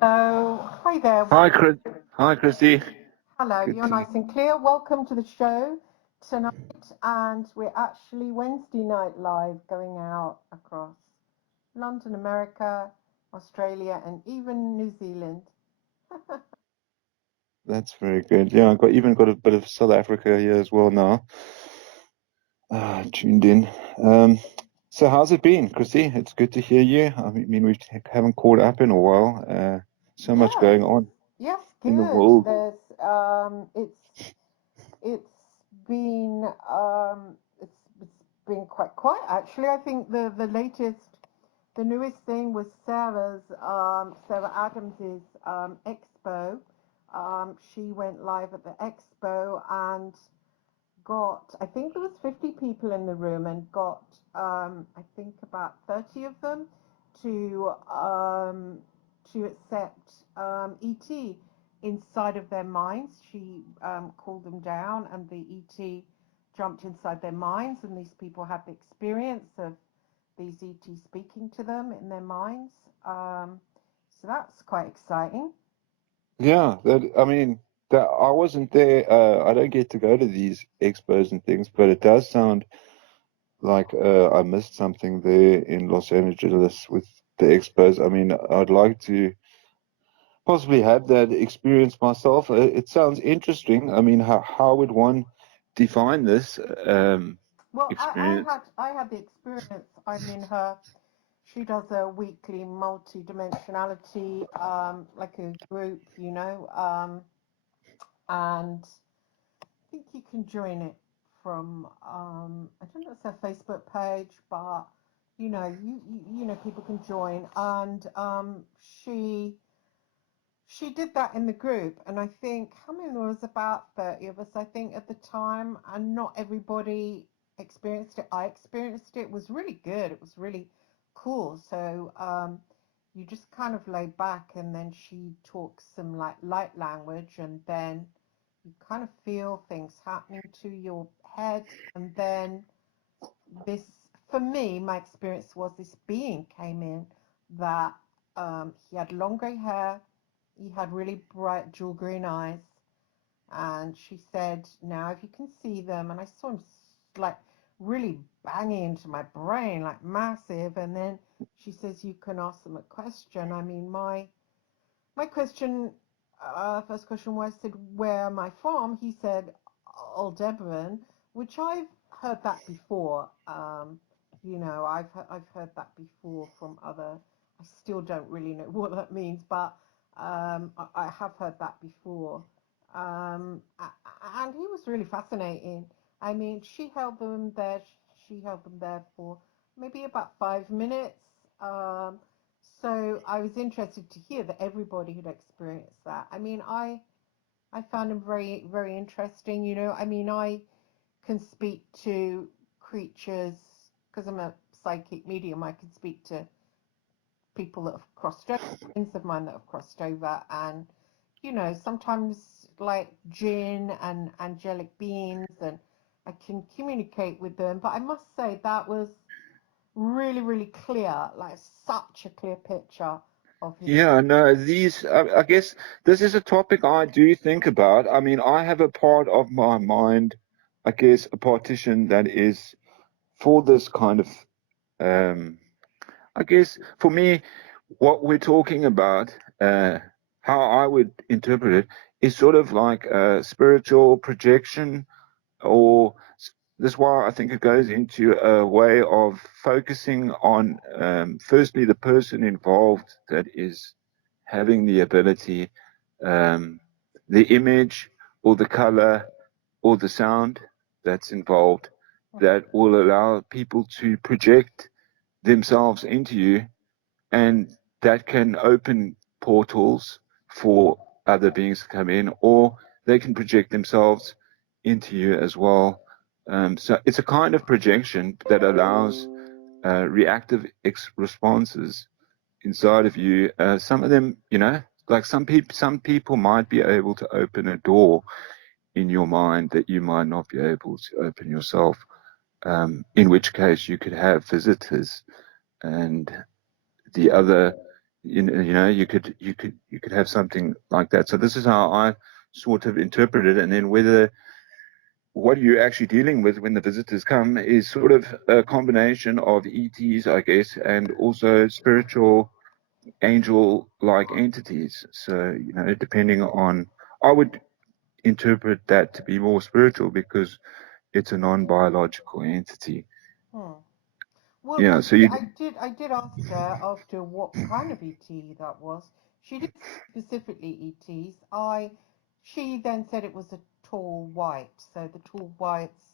Hello. Hi there. Hi, Chris. Hi, Christy. Hello. Good You're to. nice and clear. Welcome to the show tonight. And we're actually Wednesday night live going out across London, America, Australia, and even New Zealand. That's very good. Yeah, I've even got a bit of South Africa here as well now. Tuned in. So how's it been, Christy? It's good to hear you. I mean, we haven't caught up in a while. So much Yes. going on Yes, in the good. world. It's been it's been quite quiet actually. I think the newest thing was Sarah Adams's expo. She went live at the expo and got, I think there was 50 people in the room, and got I think about 30 of them to accept ET inside of their minds. She called them down, and the ET jumped inside their minds, and these people had the experience of these ET speaking to them in their minds. So that's quite exciting. Yeah, I wasn't there. I don't get to go to these expos and things, but it does sound like I missed something there in Los Angeles with the expos. I mean, I'd like to possibly have that experience myself. It sounds interesting. I mean, how would one define this Well, experience? I had the experience. I'm in her. She does a weekly multi-dimensionality, like a group, and I think you can join it from, I don't know if it's her Facebook page, but people can join, and she did that in the group, and I think, how many, there was about 30 of us, I think, at the time, and not everybody experienced it. I experienced it. It was really good. It was really cool. So you just kind of lay back, and then she talks some like light language, and then you kind of feel things happening to your head, and then this, for me, my experience was this being came in that he had long grey hair, he had really bright jewel green eyes, and she said, now if you can see them, and I saw him like really banging into my brain, like massive, and then she says, you can ask them a question. I mean, my question, first question was, I said, where am I from? He said, Aldebaran, which I've heard that before. I've heard that before from other. I still don't really know what that means, but I have heard that before. And he was really fascinating. I mean, she held them there. She held them there for maybe about 5 minutes. So I was interested to hear that everybody had experienced that. I mean, I found him very, very interesting. I mean, I can speak to creatures because I'm a psychic medium. I can speak to people that have crossed over, friends of mine that have crossed over, and sometimes like jinn and angelic beings, and I can communicate with them. But I must say that was really, really clear, like such a clear picture of his. Yeah, no, I guess this is a topic I do think about. I mean, I have a part of my mind, I guess, a partition that is for this kind of, I guess, for me, what we're talking about, how I would interpret it, is sort of like a spiritual projection, or this is why I think it goes into a way of focusing on, firstly, the person involved that is having the ability, the image or the color or the sound that's involved, that will allow people to project themselves into you, and that can open portals for other beings to come in, or they can project themselves into you as well. So it's a kind of projection that allows reactive responses inside of you. Some of them, like some people might be able to open a door in your mind that you might not be able to open yourself. In which case you could have visitors, and the you could have something like that. So this is how I sort of interpret it, and then what you're actually dealing with when the visitors come is sort of a combination of ETs, I guess, and also spiritual angel-like entities. So, depending on, I would interpret that to be more spiritual because it's a non-biological entity. Well, Yeah, so you, I did ask her after what kind of ET that was. She did say specifically ETs. She then said it was a tall white. So the tall whites.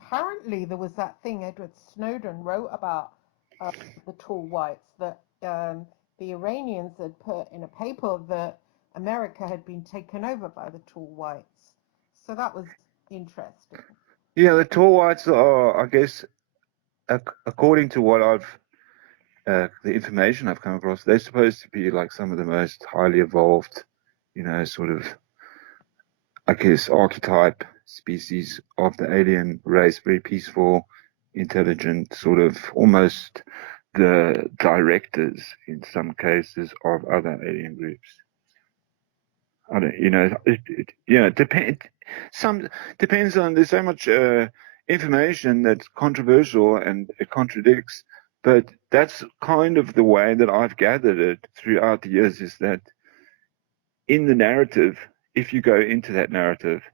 Apparently, there was that thing Edward Snowden wrote about the tall whites that the Iranians had put in a paper that America had been taken over by the tall whites. So that was interesting. yeah, the tall whites are, I guess, according to what the information I've come across, they're supposed to be like some of the most highly evolved, sort of, I guess, archetype species of the alien race, very peaceful, intelligent, sort of almost the directors in some cases of other alien groups. I don't, depends on, there's so much information that's controversial and it contradicts, but that's kind of the way that I've gathered it throughout the years, is that in the narrative, if you go into that narrative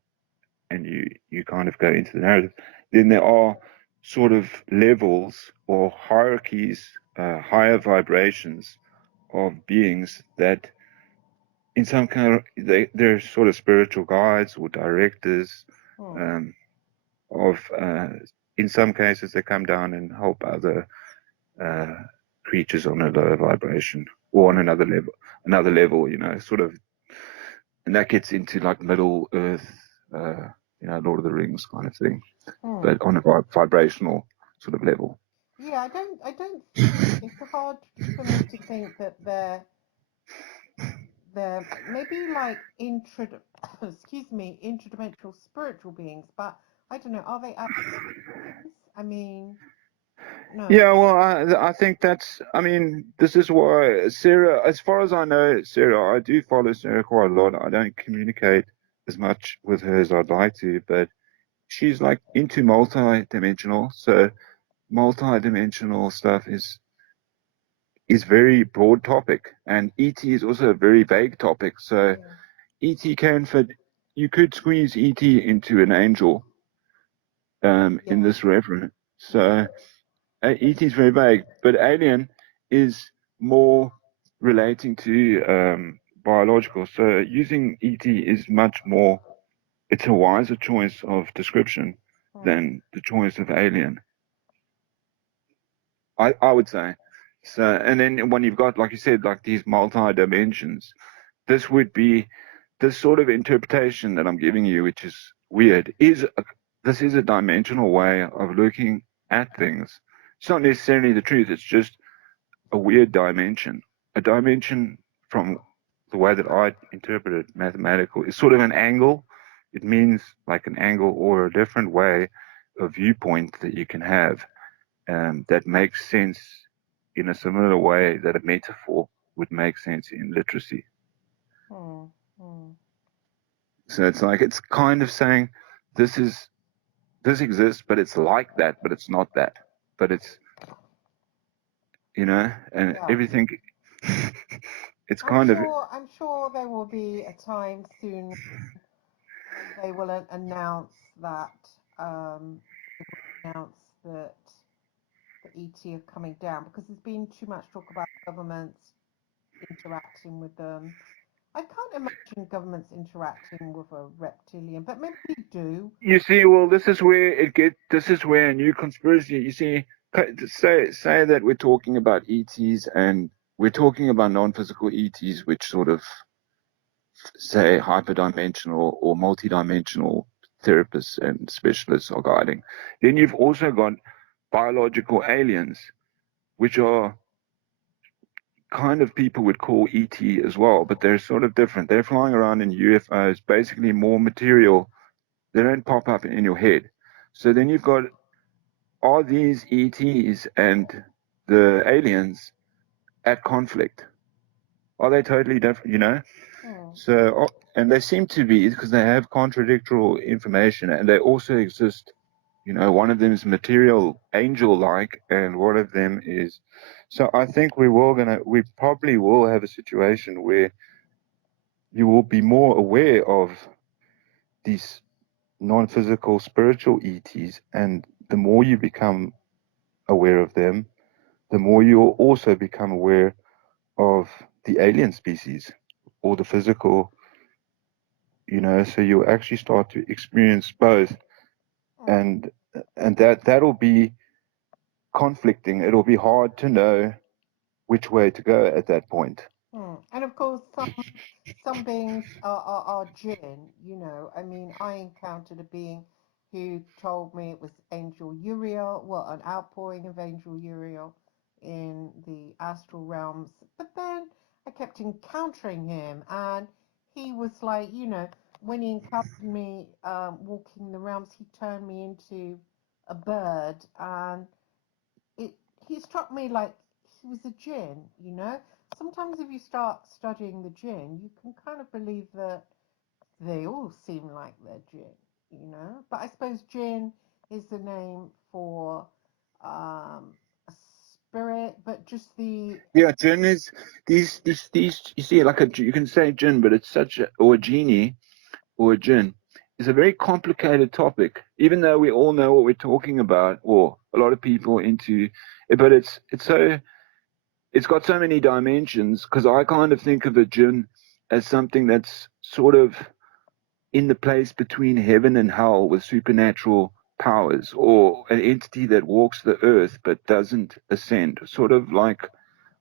and you kind of go into the narrative, then there are sort of levels or hierarchies, higher vibrations of beings that in some kind of, they're sort of spiritual guides or directors of in some cases they come down and help other creatures on a lower vibration or on another level, sort of, and that gets into like Middle Earth, Lord of the Rings kind of thing, but on a vibrational sort of level. Yeah, I don't think it's hard for me to think that they're maybe like interdimensional spiritual beings, but I don't know, are they beings? I mean, no. Yeah, well, I think this is why Sarah, as far as I know, Sarah, I do follow Sarah quite a lot. I don't communicate as much with her as I'd like to, but she's like into multi-dimensional. So multi-dimensional stuff is very broad topic, and ET is also a very vague topic. So ET can fit, you could squeeze ET into an angel in this reference. So ET is very vague, but alien is more relating to biological. So using ET is much more, it's a wiser choice of description than the choice of alien, I would say. So, and then when you've got, like you said, like these multi-dimensions, this would be this sort of interpretation that I'm giving you, which is weird, this is a dimensional way of looking at things. It's not necessarily the truth. It's just a weird dimension. A dimension, from the way that I interpret it, mathematical, is sort of an angle. It means like an angle or a different way, a viewpoint that you can have that makes sense in a similar way that a metaphor would make sense in literacy. So it's like, it's kind of saying this exists, but it's like that, but it's not that. But it's, and everything, it's kind of. I'm sure there will be a time soon when they will announce that that the ET are coming down, because there's been too much talk about governments interacting with them. I can't imagine governments interacting with a reptilian, but maybe they do. You see, well, this is where a new conspiracy, you see, say that we're talking about ETs and we're talking about non-physical ETs, which sort of, say, hyperdimensional or multidimensional therapists and specialists are guiding. Then you've also got biological aliens, which are kind of people would call ET as well, but they're sort of different. They're flying around in UFOs, basically more material. They don't pop up in your head. So then you've got, are these ETs and the aliens at conflict? Are they totally different? You know. Hmm. So, and they seem to be, because they have contradictory information, and they also exist. You know, one of them is material angel-like, and one of them is. So I think we probably will have a situation where you will be more aware of these non-physical spiritual ETs, and the more you become aware of them, the more you will also become aware of the alien species or the physical, you know, so you'll actually start to experience both, Hmm. and that'll be conflicting. It'll be hard to know which way to go at that point. Hmm. And of course, some beings are jinn, you know. I mean, I encountered a being who told me it was Angel Uriel, well, an outpouring of Angel Uriel in the astral realms. But then I kept encountering him, and he was like, you know, when he encountered me walking the realms, he turned me into a bird, and it he struck me like he was a jinn, you know. Sometimes if you start studying the jinn, you can kind of believe that they all seem like they're jinn, you know. But I suppose jinn is the name for a spirit, but just the Yeah, jinn is these. You see, like you can say jinn, but it's such a, or a genie or a jinn. It's a very complicated topic, even though we all know what we're talking about, or a lot of people into it. But it's got so many dimensions, because I kind of think of a jinn as something that's sort of in the place between heaven and hell with supernatural powers, or an entity that walks the earth but doesn't ascend, sort of like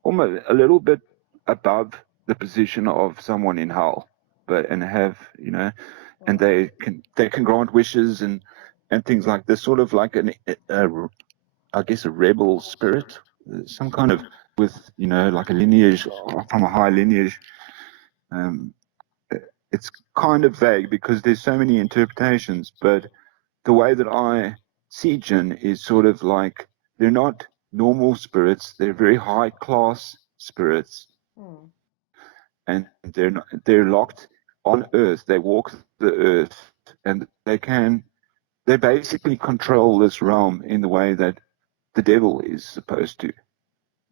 almost a little bit above the position of someone in hell, but and have, you know, and mm, they can grant wishes and things like this, sort of like a I guess a rebel spirit, some kind of, with, you know, like a lineage from a high lineage. Um, it's kind of vague because there's so many interpretations, but the way that I see jinn is sort of like they're not normal spirits; they're very high class spirits, mm, and they're locked on Earth. They walk the Earth, and they basically control this realm in the way that the devil is supposed to.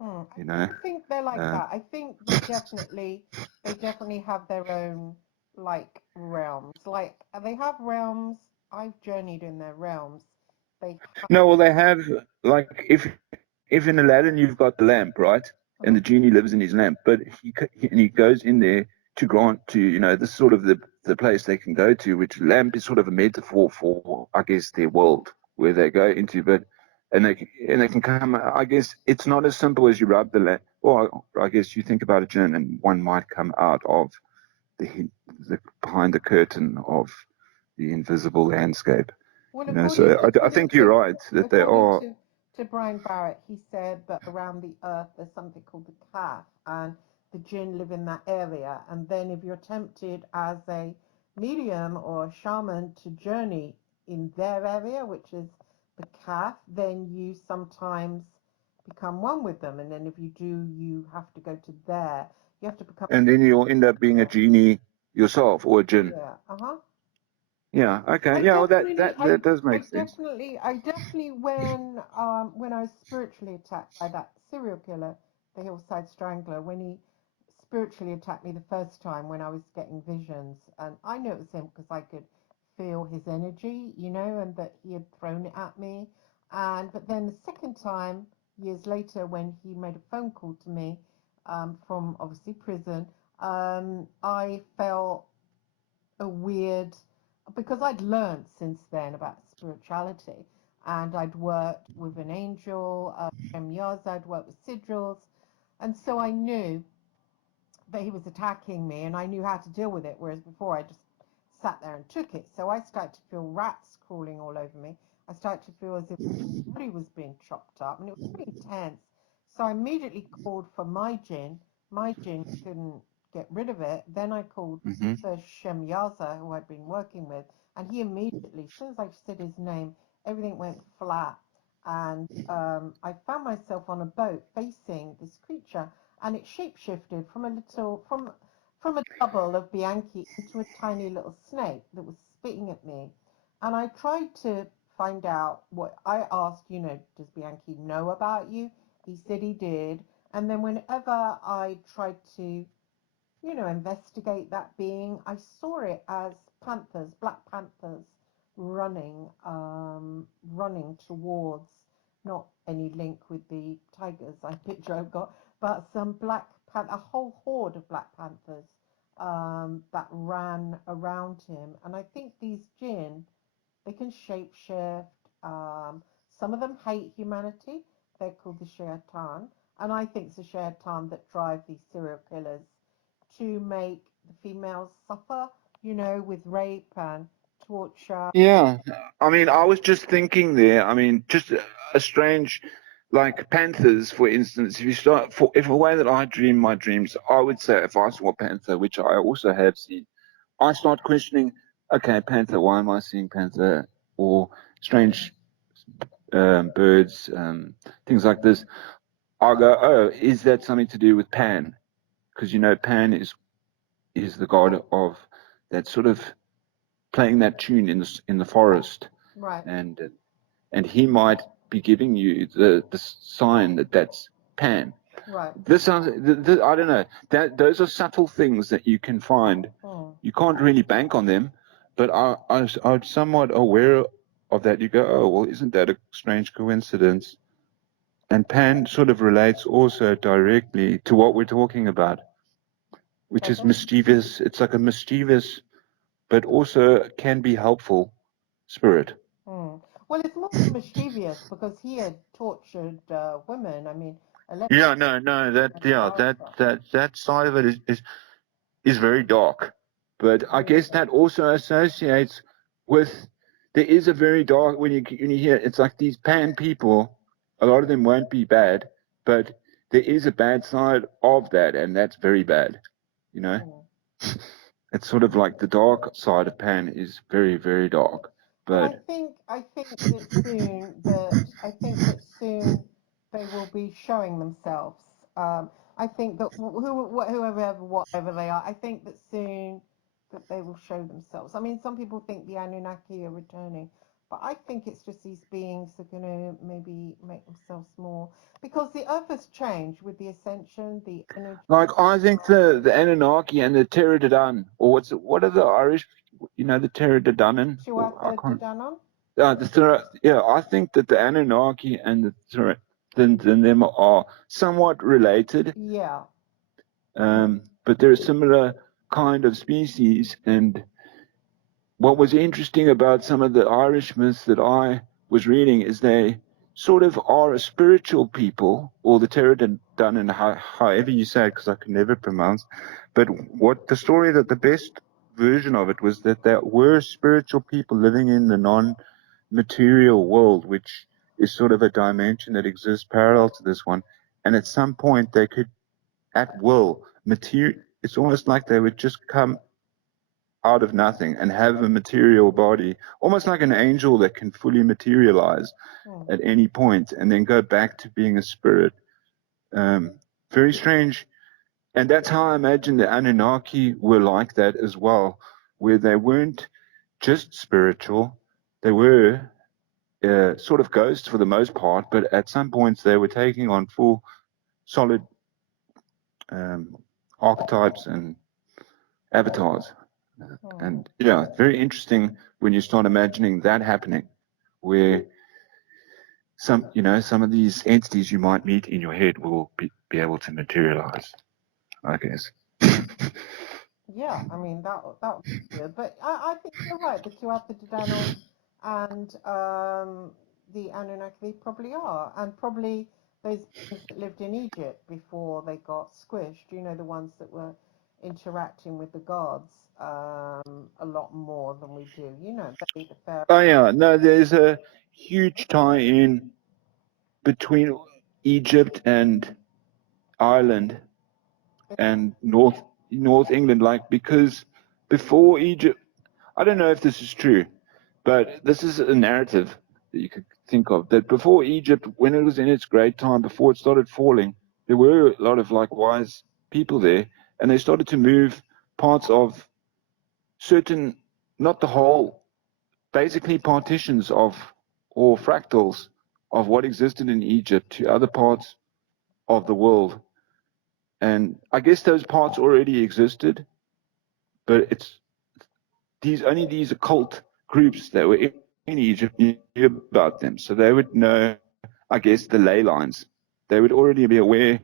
I You know. don't think they're like Uh, that. I think they definitely have their own like realms. Like they have realms. I've journeyed in their realms. They no, well, they have, like, if in Aladdin you've got the lamp, right, and have. the genie lives in his lamp, but he goes in there to grant to, you know, this is sort of the place they can go to, which lamp is sort of a metaphor for, I guess, their world where they go into, but and they can come. I guess it's not as simple as you rub the lamp. Well, I guess you think about a jinn, and one might come out of the behind the curtain of the invisible landscape. Well, You know, so I think you're right that they according are. to Brian Barrett, he said that around the Earth there's something called the calf, and the jinn live in that area. And then if you're tempted as a medium or a shaman to journey in their area, which is the calf, then you sometimes become one with them. And then if you do, you have to go to there. You have to become. And then you'll end up being a genie yourself or a jinn. Yeah. Uh-huh. Yeah. Okay. Yeah. Well, that does make sense. I definitely, when I was spiritually attacked by that serial killer, the Hillside Strangler, when he spiritually attacked me the first time when I was getting visions, and I knew it was him because I could feel his energy, you know, and that he had thrown it at me. And but then the second time, years later, when he made a phone call to me, from obviously prison, I felt a weird, because I'd learned since then about spirituality, and I'd worked with an angel, I'd worked with sigils, and so I knew that he was attacking me, and I knew how to deal with it, whereas before I just sat there and took it. So I started to feel rats crawling all over me. I started to feel as if my body was being chopped up, and it was pretty intense. So I immediately called for my jinn. My jinn couldn't get rid of it. Then I called Hmm. the Shemyaza, who I'd been working with, and he immediately, as soon as I said his name, everything went flat. And I found myself on a boat facing this creature, and it shapeshifted from a double of Bianchi into a tiny little snake that was spitting at me. And I tried to find out what I asked, does Bianchi know about you? He said he did. And then whenever I tried to, investigate that being, I saw it as panthers, black panthers, running towards, not any link with the tigers I picture I've got, but some a whole horde of black panthers that ran around him. And I think these jinn, they can shapeshift. Some of them hate humanity. They're called the shaitan. And I think it's the shaitan that drive these serial killers to make the females suffer, with rape and torture. Yeah, I mean, I was just thinking there. I mean, just a strange, like panthers, for instance. If you start, if a way that I dream my dreams, I would say if I saw a panther, which I also have seen, I start questioning. Okay, panther. Why am I seeing panther or strange birds, things like this? I go, oh, is that something to do with Pan? Because Pan is the god of that sort of playing that tune in the forest, Right, and he might be giving you the sign that that's Pan. right. This sounds, I don't know. Those are subtle things that you can find. Hmm. You can't really bank on them, but I'm somewhat aware of that. You go, oh well, isn't that a strange coincidence? And Pan sort of relates also directly to what we're talking about, which is Okay. mischievous. It's like a mischievous, but also can be helpful spirit. Hmm. Well, it's more than mischievous because he had tortured women. I mean, Yeah, no, that side of it is very dark. But I really guess dark. that also associates with there is a very dark when you hear it's like these Pan people, a lot of them won't be bad, but there is a bad side of that, and that's very bad. You know, Hmm. it's sort of like the dark side of Pan is very, very dark. But But I think that soon they will be showing themselves. I think that whatever they are, I think that soon that they will show themselves. I mean, some people think the Anunnaki are returning, but I think it's just these beings are going to maybe make themselves more because the Earth has changed with the ascension, the energy. like I think the Anunnaki and the Terror or what are the Irish, the Terror or I Tuatha De can't. Danann. Yeah, I think that the Anunnaki and then them are somewhat related, Yeah. but they're a similar kind of species. And what was interesting about some of the Irish myths that I was reading is they sort of are a spiritual people, or the Terror however you say it, because I can never pronounce. But what the story that the best version of it was that there were spiritual people living in the non-material world, which is sort of a dimension that exists parallel to this one. And at some point, they could, at will, it's almost like they would just come out of nothing and have a material body, almost like an angel that can fully materialize Hmm. at any point and then go back to being a spirit. Um, Very strange. And that's how I imagine the Anunnaki were like that as well, where they weren't just spiritual, they were sort of ghosts for the most part, but at some points they were taking on full, solid um, archetypes and avatars. Hmm. And yeah, very interesting when you start imagining that happening, where some of these entities you might meet in your head will be able to materialize, I guess. Yeah, I mean that would be good. But I think you're right. The two Danann and the Anunnaki they probably are, and probably those beings that lived in Egypt before they got squished. The ones that were interacting with the gods a lot more than we do. The pharaoh. Oh yeah, no, there's a huge tie-in between Egypt and Ireland and North England, like because before Egypt, I don't know if this is true, but this is a narrative that you could think of that before Egypt, when it was in its great time, before it started falling, there were a lot of like wise people there, and they started to move parts of certain, not the whole, basically partitions of or fractals of what existed in Egypt to other parts of the world. And I guess those parts already existed, but it's these occult groups that were in Egypt knew about them. So they would know, I guess, the ley lines. They would already be aware.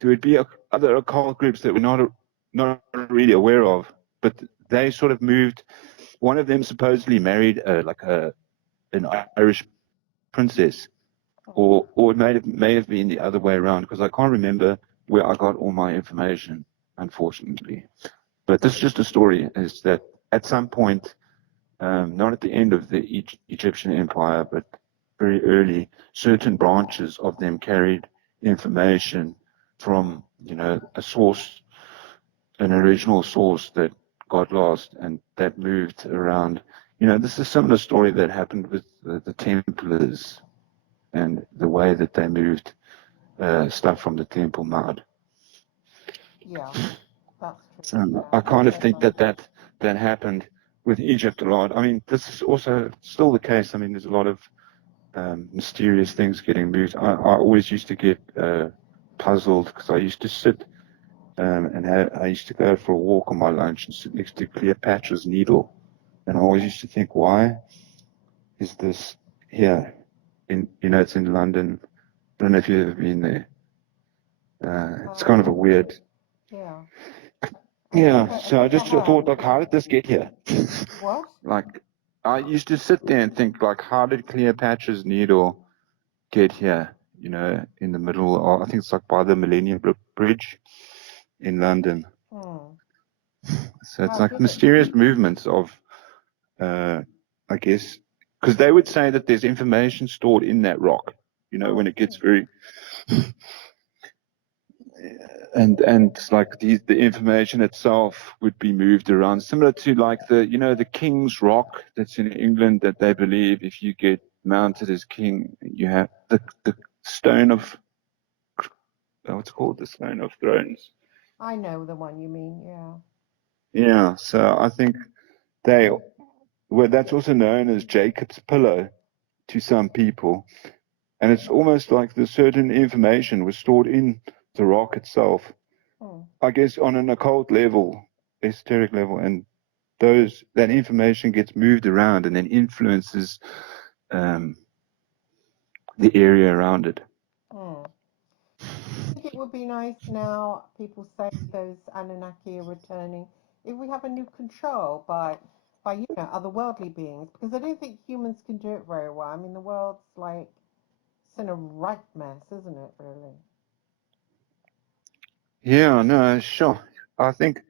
There would be other occult groups that we're not really aware of, but they sort of moved. One of them supposedly married an Irish princess, or it may have been the other way around, because I can't remember where I got all my information, unfortunately. But this is just a story: is that at some point, not at the end of the Egyptian empire, but very early, certain branches of them carried information from, a source, an original source that got lost and that moved around. This is a similar story that happened with the Templars and the way that they moved stuff from the Temple Mount. Yeah, that's true. So Yeah, I kind of think definitely. that happened with Egypt a lot. I mean, this is also still the case. I mean, there's a lot of mysterious things getting moved. I always used to get puzzled because I used to sit and I used to go for a walk on my lunch and sit next to Cleopatra's Needle, and I always used to think, why is this here? It's in London. I don't know if you've ever been there. It's kind of a weird. Yeah. Yeah. So I just Uh-huh. thought, like, how did this get here? What? Like, I used to sit there and think, like, how did Cleopatra's Needle get here? In the middle of, I think it's like by the Millennium Bridge in London. Hmm. So it's How like did it? mysterious movements of, I guess, because they would say that there's information stored in that rock. Oh, When it I gets see. very, and it's like the information itself would be moved around, similar to like the King's Rock that's in England, that they believe if you get mounted as king, you have the stone of, what's it called, the stone of thrones. I know the one you mean. Yeah. Yeah, so I think they, well, that's also known as Jacob's pillow to some people. And it's almost like the certain information was stored in the rock itself, Hmm. I guess, on an occult level, esoteric level, and that information gets moved around and then influences um, the area around it. Hmm. I think it would be nice now, people say those Anunnaki are returning, if we have a new control by otherworldly beings, because I don't think humans can do it very well. I mean, the world's like, it's in a right mess, isn't it, really? Yeah, no, sure. I think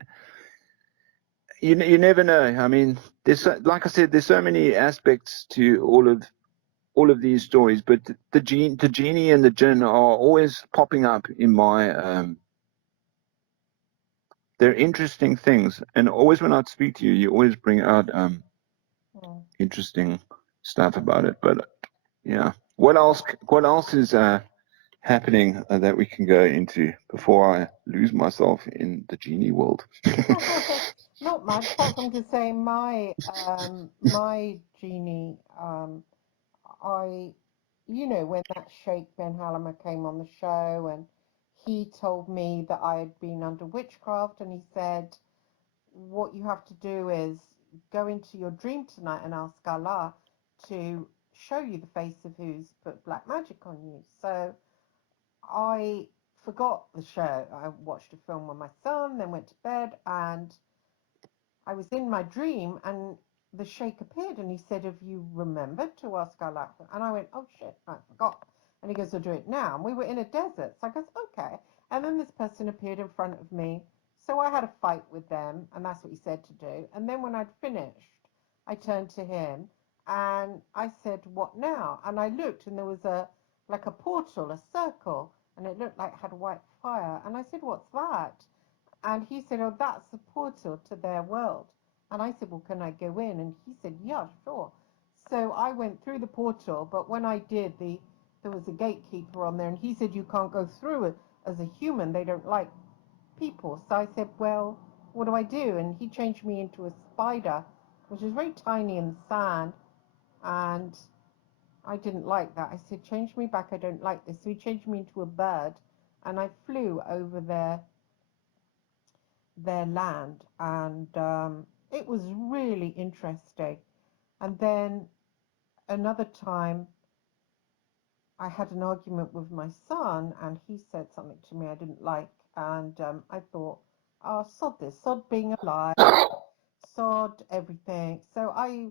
you never know. I mean, like I said, there's so many aspects to all of these stories, but the genie and the jinn are always popping up in my they're interesting things, and always when I speak to you, you always bring out Hmm. interesting stuff about it. But yeah, what else is happening that we can go into before I lose myself in the genie world? Not much, apart from to say my genie, I, when that Sheikh Ben Halima came on the show and he told me that I had been under witchcraft, and he said, what you have to do is go into your dream tonight and ask Allah to show you the face of who's put black magic on you. So I forgot the show. I watched a film with my son, then went to bed, and I was in my dream, and the sheikh appeared, and he said, "Have you remembered to ask Allah?" And I went, "Oh shit, I forgot." And he goes, "I'll do it now." And we were in a desert, so I goes, "Okay." And then this person appeared in front of me, so I had a fight with them, and that's what he said to do. And then when I'd finished, I turned to him and I said, "What now?" And I looked, and there was a portal, a circle, and it looked like it had white fire. And I said, "What's that?" And he said, "Oh, that's the portal to their world." And I said, "Well, can I go in?" And he said, "Yeah, sure." So I went through the portal, but when I did, there was a gatekeeper on there, and he said, "You can't go through as a human. They don't like people. So I said, well, what do I do? And he changed me into a spider, which is very tiny in the sand. And I didn't like that. I said, change me back. I don't like this. So he changed me into a bird, and I flew over their land, and it was really interesting. And then another time, I had an argument with my son, and he said something to me I didn't like, and I thought, oh, sod this, sod being alive, sod everything. So I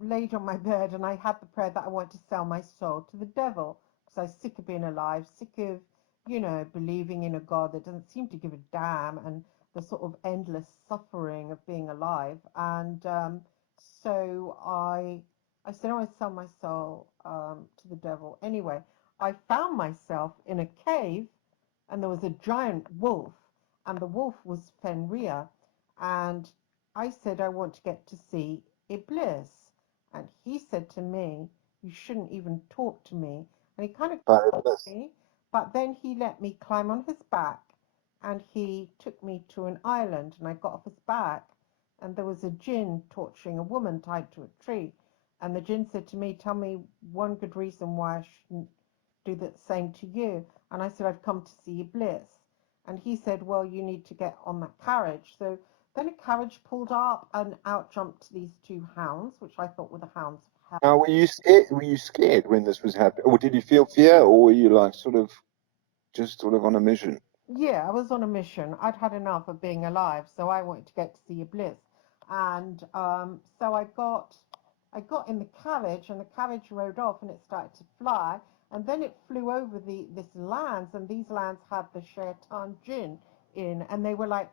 laid on my bed and I had the prayer that I want to sell my soul to the devil because I was sick of being alive, sick of, believing in a God that doesn't seem to give a damn, and the sort of endless suffering of being alive. And so I said, I want to sell my soul to the devil. Anyway, I found myself in a cave, and there was a giant wolf, and the wolf was Fenrir. And I said, I want to get to see Iblis. And he said to me, you shouldn't even talk to me. And he kind of But me, but then he let me climb on his back, and he took me to an island, and I got off his back, and there was a jinn torturing a woman tied to a tree. And the jinn said to me, tell me one good reason why I shouldn't do the same to you. And I said, I've come to see Iblis. And he said, well, you need to get on that carriage. So then a carriage pulled up, and out jumped these two hounds, which I thought were the hounds of hell. now, were you scared? Were you scared when this was happening, or did you feel fear, or were you like just sort of on a mission? Yeah, I was on a mission. I'd had enough of being alive, so I wanted to get to see Iblis. And so I got in the carriage, and the carriage rode off, and it started to fly, and then it flew over this lands, and these lands had the shaitan jinn in, and they were like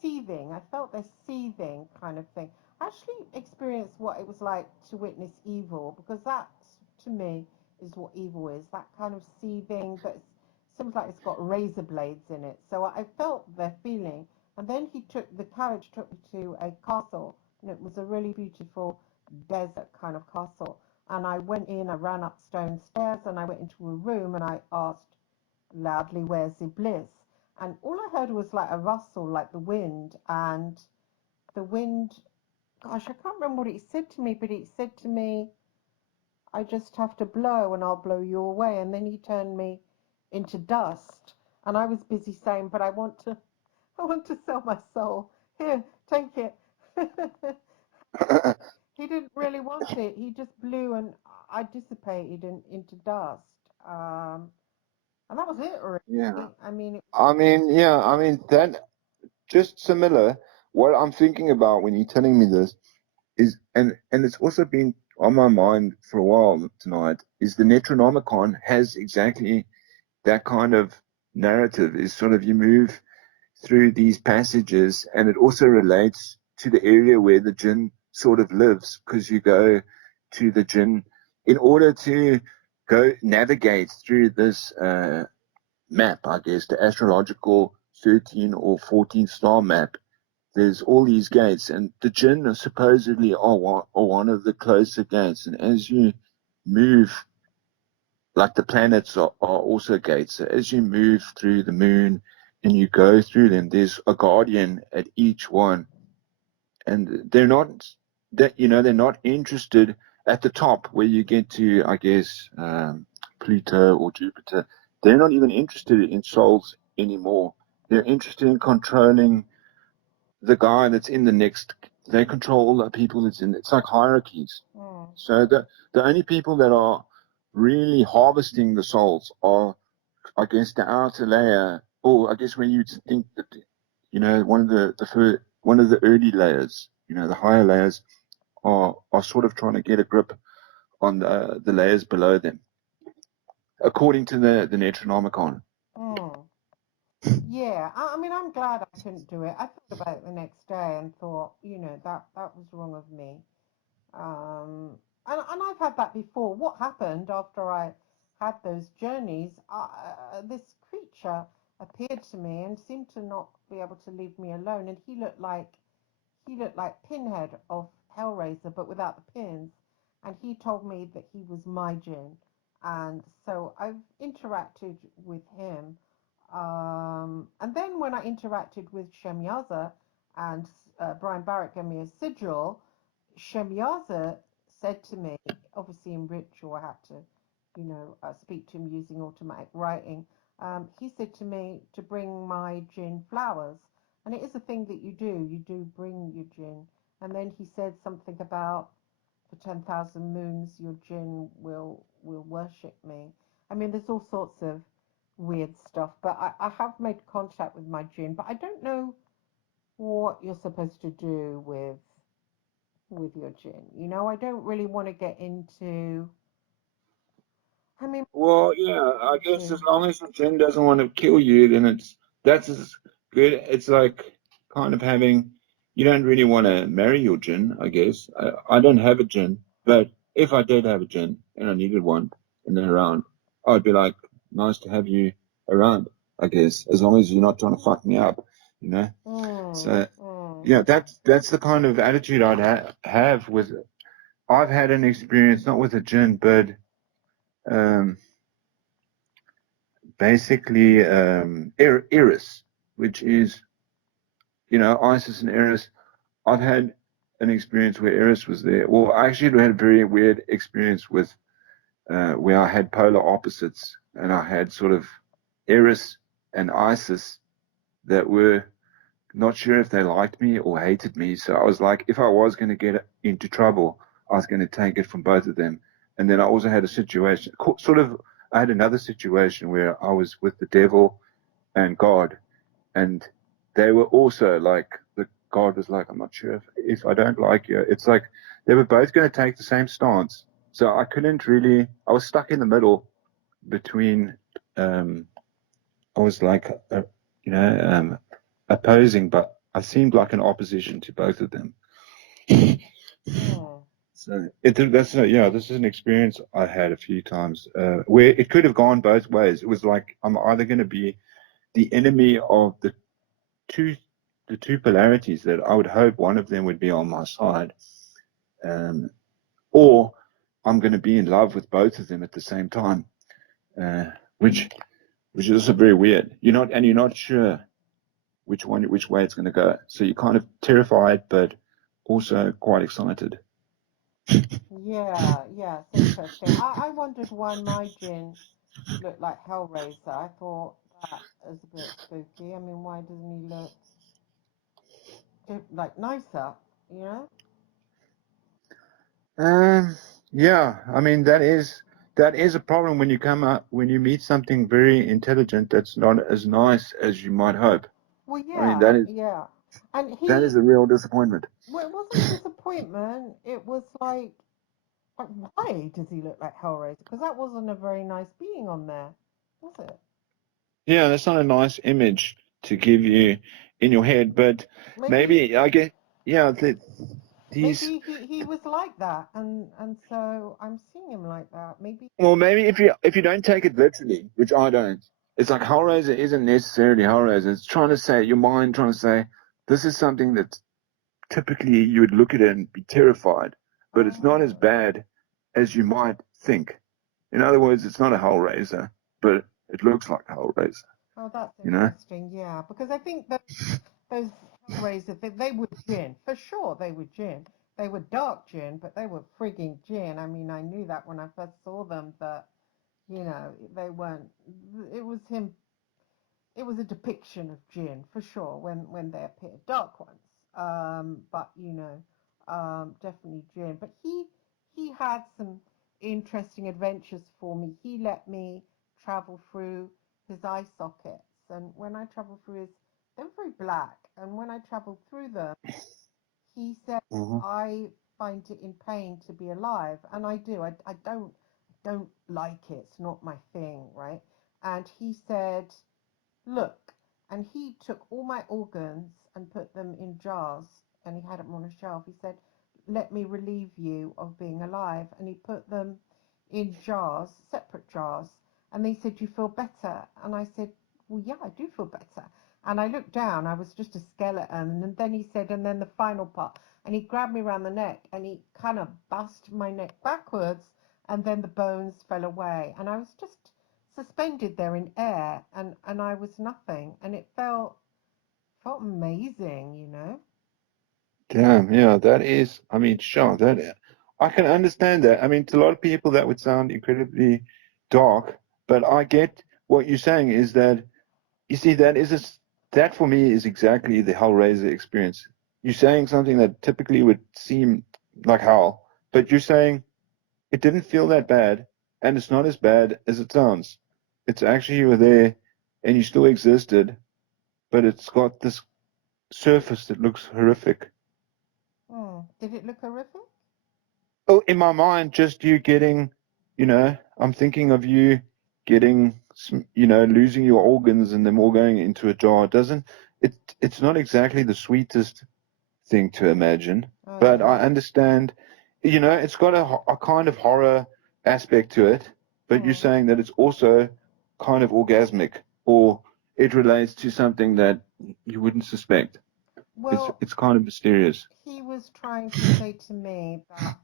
seething. I felt this seething kind of thing. I actually experienced what it was like to witness evil, because that, to me, is what evil is. That kind of seething that seems like it's got razor blades in it. So I felt their feeling. And then the carriage took me to a castle, and it was a really beautiful desert kind of castle. And I went in, I ran up stone stairs, and I went into a room, and I asked loudly, where's Iblis? And all I heard was like a rustle, like the wind. And the wind, gosh, I can't remember what it said to me, but it said to me, I just have to blow and I'll blow you away. And then he turned me into dust. And I was busy saying, but I want to sell my soul. Here, take it. He didn't really want it. He just blew, and I dissipated into dust. And that was it, Yeah. really. I mean, I mean that just similar. What I'm thinking about when you're telling me this is, and it's also been on my mind for a while tonight, is the netronomicon has exactly that kind of narrative. Is sort of you move through these passages, and it also relates to the area where the jinn sort of lives, because you go to the jinn in order to go navigate through this map, I guess, the astrological 13 or 14 star map. There's all these gates, and the jinn are supposedly are one of the closer gates. And as you move, like the planets are also gates. So as you move through the moon and you go through them, there's a guardian at each one, and they're not that they're not interested at the top where you get to, I guess, Pluto or Jupiter. They're not even interested in souls anymore. They're interested in controlling the guy that's in the next. They control all the people that's in. It's like hierarchies. mm, So the only people that are really harvesting the souls are, I guess, the outer layer, or I guess when you think that, one of one of the early layers, the higher layers are sort of trying to get a grip on the layers below them, according to the Netronomicon. mm. Yeah, I mean, I'm glad I couldn't do it. I thought about it the next day and thought, that was wrong of me. Um, and I've had that before. What happened after I had those journeys? This creature appeared to me and seemed to not be able to leave me alone. And he looked like Pinhead of Hellraiser, but without the pins. And he told me that he was my Jinn. And so I've interacted with him And then when I interacted with Shemyaza and Brian Barrett gave me a sigil, Shemyaza said to me, obviously in ritual, I had to, speak to him using automatic writing. He said to me to bring my Jinn flowers. And it is a thing that you do. You do bring your Jinn. And then he said something about for 10,000 moons, your Jinn will worship me. I mean, there's all sorts of weird stuff, but I have made contact with my Jinn, but I don't know what you're supposed to do with your Jinn. I don't really want to get into. I mean, Well, yeah, I guess as Jinn. long as the jinn doesn't want to kill you, then that's as good. It's like kind of having you don't really want to marry your jinn, I guess. I don't have a jinn, but if I did have a jinn and I needed one and they're around, I'd be like, nice to have you around, I guess, as long as you're not trying to fuck me up, you know. Mm, So mm. yeah, that's the kind of attitude I'd have with. I've had an experience not with a jinn, but um basically Eris, which is, Isis and Eris. I've had an experience where Eris was there. Well, I actually had a very weird experience with where I had polar opposites, and I had sort of Eris and Isis that were not sure if they liked me or hated me. So I was like, if I was going to get into trouble, I was going to take it from both of them. And then I also had a situation, I had another situation where I was with the devil and God, and they were also like, the God was like, I'm not sure if I don't like you. It's like they were both going to take the same stance. So I couldn't really, I was stuck in the middle between, I was like, opposing, but I seemed like an opposition to both of them. Mm. So this is an experience I had a few times where it could have gone both ways. It was like I'm either going to be the enemy of two the two polarities that I would hope one of them would be on my side, um, or I'm going to be in love with both of them at the same time, uh, which is also very weird. You're not sure which way it's going to go. So you're kind of terrified, but also quite excited. Yeah, yeah, it's interesting. I wondered why my Jinn looked like Hellraiser. I thought that was a bit spooky. I mean, why doesn't he look like nicer? You know? Um, yeah, I mean that is a problem when you meet something very intelligent that's not as nice as you might hope. Well, I mean yeah, yeah. And that is a real disappointment. well, it wasn't a disappointment. It was like, why does he look like Hellraiser? Because that wasn't a very nice being on there, was it? Yeah, that's not a nice image to give you in your head, but Maybe, maybe I get yeah, these maybe he was like that, and so I'm seeing him like that. Maybe. well maybe if you don't take it literally, which I don't, it's like Hellraiser isn't necessarily Hellraiser. It's trying to say your mind trying to say this is something that typically you would look at it and be terrified, but it's not as Oh. bad as you might think. In other words, it's not a Hellraiser, but it looks like a Hellraiser, Oh, that's you know? interesting. Yeah, because I think that those Hellraisers, they were Jinn for sure. They were Jinn. They were dark Jinn, but they were frigging Jinn. I mean, I knew that when I first saw them. That they weren't. It was him. It was a depiction of Jinn for sure when they appeared, dark ones. But definitely Jinn. But he had some interesting adventures for me. He let me travel through his eye sockets, and when I traveled through his, they were very black, and when I traveled through them, he said, Mm-hmm. I find it in pain to be alive, and I do. I don't like it. It's not my thing, right? And he said, look, and he took all my organs and put them in jars, and he had them on a shelf. He said, let me relieve you of being alive. And he put them in jars, separate jars. And they said, you feel better? And I said, well, yeah, I do feel better. And I looked down, I was just a skeleton. And then he said, and then the final part. And he grabbed me around the neck and he kind of bust my neck backwards. And then the bones fell away. And I was just suspended there in air, and I was nothing, and it felt amazing, you know. Damn, yeah, that is, I mean, sure, that I can understand that. I mean, to a lot of people that would sound incredibly dark, but I get what you're saying is that, you see, that for me is exactly the Hellraiser experience. You're saying something that typically would seem like hell, but you're saying it didn't feel that bad, and it's not as bad as it sounds. It's actually, you were there and you still existed, but it's got this surface that looks horrific. Did it look horrific? Oh, in my mind, just you getting, I'm thinking of you getting, losing your organs and them all going into a jar. It's not exactly the sweetest thing to imagine, Oh but I yeah. understand, it's got a kind of horror aspect to it, but you're Hmm. saying that it's also kind of orgasmic, or it relates to something that you wouldn't suspect. It's Well, it's kind of mysterious. he was trying to say to me that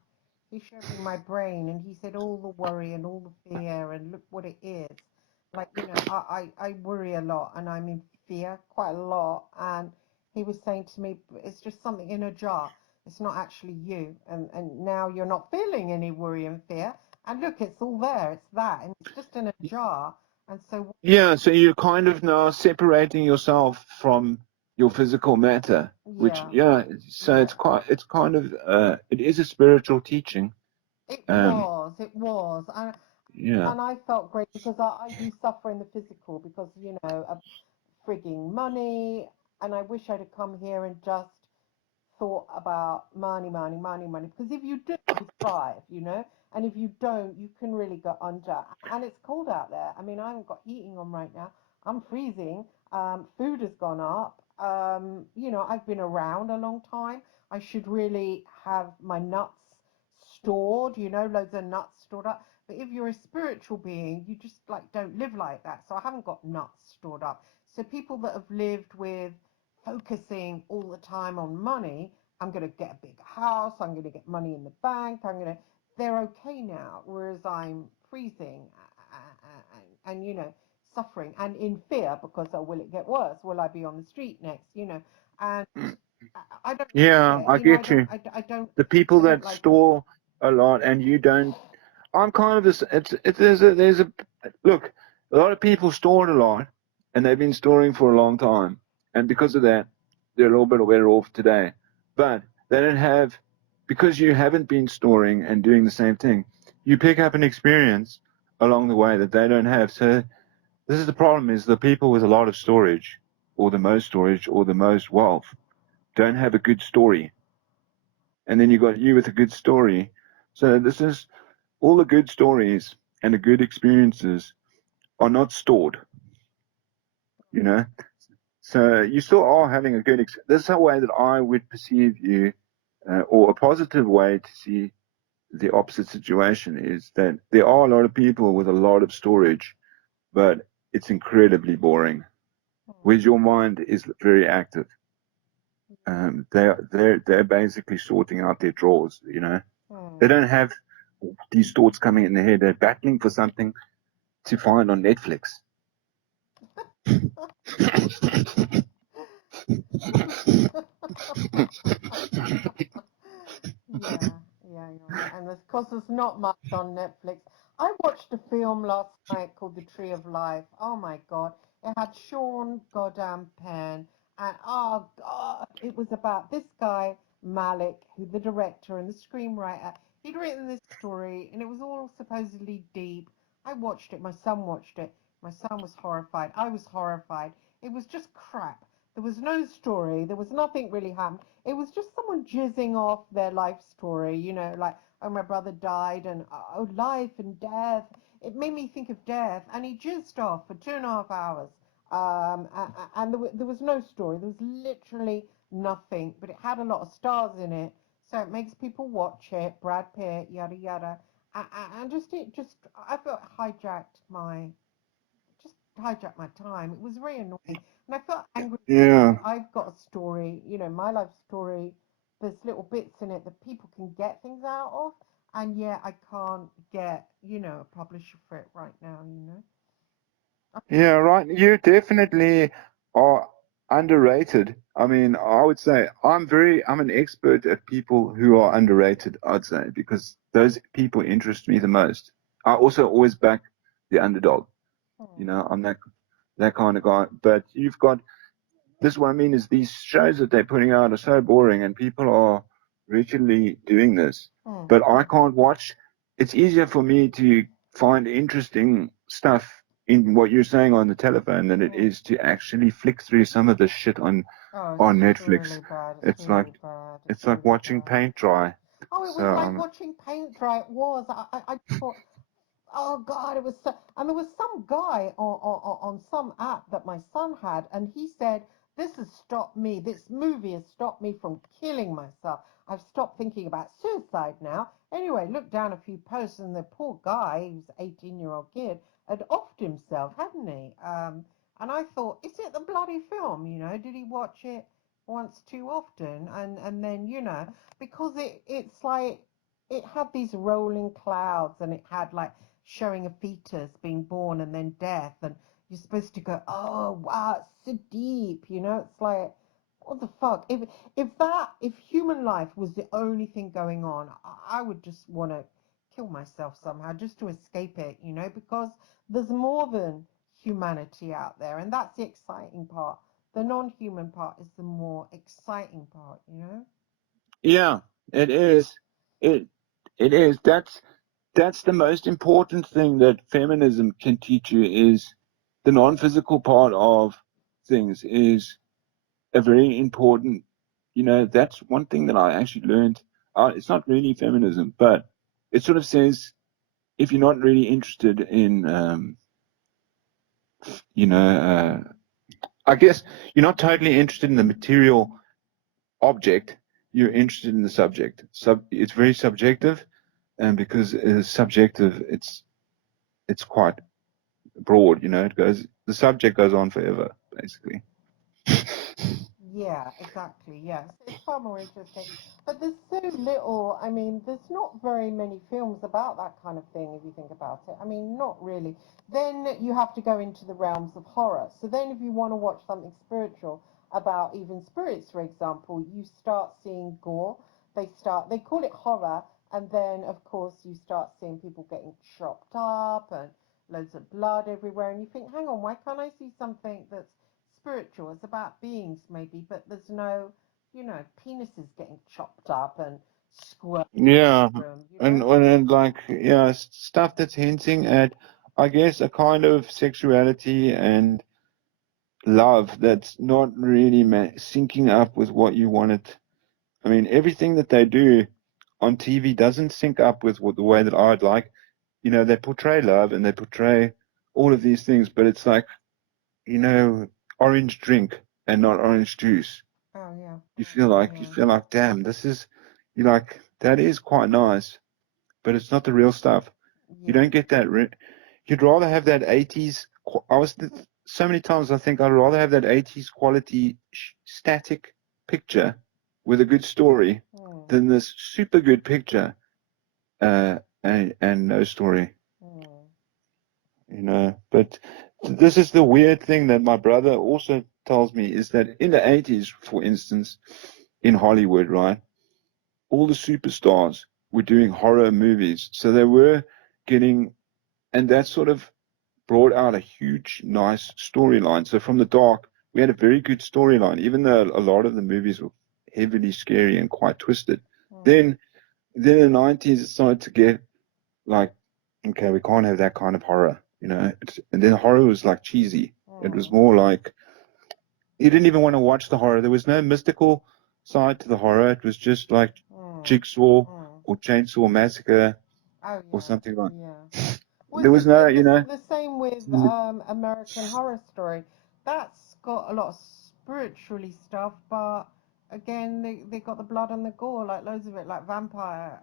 he showed me my brain and he said all the worry and all the fear and look what it is. Like, I worry a lot and I'm in fear quite a lot. And he was saying to me, it's just something in a jar. It's not actually you. And now you're not feeling any worry and fear. And look, it's all there. It's that. And it's just in a jar. And so, Yeah, so you're kind of now separating yourself from your physical matter, which, yeah, yeah, so yeah. it's kind of it is a spiritual teaching. It Um, was, it was. yeah. And I felt great because I do suffer in the physical because, of frigging money. And I wish I'd have come here and just thought about money, money, money, money. Because if you do, you thrive. And if you don't, you can really go under. And it's cold out there. I mean, I haven't got heating on right now. I'm freezing. Food has gone up. I've been around a long time. I should really have my nuts stored, loads of nuts stored up. But if you're a spiritual being, you just like don't live like that. So I haven't got nuts stored up. So people that have lived with focusing all the time on money, I'm going to get a big house, I'm going to get money in the bank, they're okay now. Whereas I'm freezing and suffering and in fear because, oh, will it get worse? Will I be on the street next? And I don't like Yeah, it. I get you. The people I don't that like it. store a lot and you don't, I'm kind of this. There's a look. A lot of people store a lot, and they've been storing for a long time, and because of that, they're a little bit better off today. But they don't have, because you haven't been storing and doing the same thing. You pick up an experience along the way that they don't have. So this is the problem: is the people with a lot of storage, or the most wealth, don't have a good story, and then you got you with a good story. So this is all the good stories and the good experiences are not stored, you know. So you still are having a good. This is a way that I would perceive you, or a positive way to see the opposite situation is that there are a lot of people with a lot of storage, but it's incredibly boring. Hmm. Whereas your mind is very active. They're basically sorting out their drawers, you know. They Hmm. don't have these thoughts coming in their head. They're battling for something to find on Netflix. Yeah, yeah, you're right. And of course, there's not much on Netflix. I watched a film last night called The Tree of Life. Oh my God. It had Sean goddamn Penn. And oh God, it was about this guy, Malik, who the director and the screenwriter. He'd written this story and it was all supposedly deep. I watched it. My son watched it. My son was horrified. I was horrified. It was just crap. There was no story. There was nothing really happened. It was just someone jizzing off their life story, like, oh, my brother died and, oh, life and death. It made me think of death. And he jizzed off for 2.5 hours. And there was no story. There was literally nothing, but it had a lot of stars in it. So it makes people watch it. Brad Pitt, yada, yada. And I felt hijacked my time. It was very annoying. And I felt angry because Yeah, I've got a story, my life story. There's little bits in it that people can get things out of. And yet I can't get, a publisher for it right now. Yeah, right. You definitely are underrated. I mean, I would say I'm an expert at people who are underrated, I'd say, because those people interest me the most. I also always back the underdog. You Hmm. know, I'm that kind of guy. But you've got this. What I mean is these shows that they're putting out are so boring, and people are rigidly doing this. Hmm. But I can't watch. It's easier for me to find interesting stuff in what you're saying on the telephone than it Hmm. is to actually flick through some of the shit Oh, on it's Netflix. really bad. It's It's like really bad. It's it's like really watching bad. paint dry. Oh, it So was like watching paint dry. It was. I thought, oh God, it was so, and there was some guy on some app that my son had, and he said, "This has stopped me. This movie has stopped me from killing myself. I've stopped thinking about suicide now." Anyway, looked down a few posts, and the poor guy, he was an 18-year-old kid, had offed himself, hadn't he? And I thought, is it the bloody film? You know, did he watch it once too often? And then because it's like it had these rolling clouds, and it had like showing a fetus being born and then death, and you're supposed to go, oh wow, it's so deep, it's like, what the fuck, if human life was the only thing going on, I would just want to kill myself somehow just to escape it, because there's more than humanity out there, and that's the exciting part. The non-human part is the more exciting part. yeah, it is. It it is. That's the most important thing that feminism can teach you is the non-physical part of things is a very important, that's one thing that I actually learned. It's not really feminism, but it sort of says if you're not really interested in, you know, I guess you're not totally interested in the material object, you're interested in the subject. It's very subjective, and because it's subjective, it's quite broad. The subject goes on forever, basically. Yeah, exactly. Yes, it's far more interesting. But there's so little. I mean, there's not very many films about that kind of thing if you think about it. I mean, not really. Then you have to go into the realms of horror. So then, if you want to watch something spiritual about even spirits, for example, you start seeing gore. They call it horror, and then of course you start seeing people getting chopped up and loads of blood everywhere, and you think, hang on, why can't I see something that's spiritual? It's about beings maybe, but there's no, penises getting chopped up and squirted Yeah, and like stuff that's hinting at, I guess, a kind of sexuality and love that's not really syncing up with what you wanted. I mean, everything that they do on TV doesn't sync up with the way that I'd like. They portray love and they portray all of these things, but it's like, orange drink and not orange juice. Oh yeah, You yeah, feel like, damn, you like, that is quite nice, but it's not the real stuff. You yeah. don't get that. You'd rather have that 80s. So many times I think I'd rather have that 80s quality static picture with a good story Hmm, than this super good picture and no story. hmm, But this is the weird thing that my brother also tells me is that in the 80s, for instance, in Hollywood, right, all the superstars were doing horror movies. So they were getting, and that sort of brought out a huge, nice storyline. So from the dark, we had a very good storyline, even though a lot of the movies were heavily scary and quite twisted. hmm, Then in the 90s, it started to get like, okay, we can't have that kind of horror, and then horror was like cheesy. It was hmm, more like you didn't even want to watch the horror. There was no mystical side to the horror. It was just like hmm, Jigsaw hmm. or Chainsaw Massacre Oh or yeah, something like. yeah. Well, There it's was no, the same with American Horror Story. That's got a lot of spiritually stuff, but again, they got the blood and the gore, like loads of it, like vampire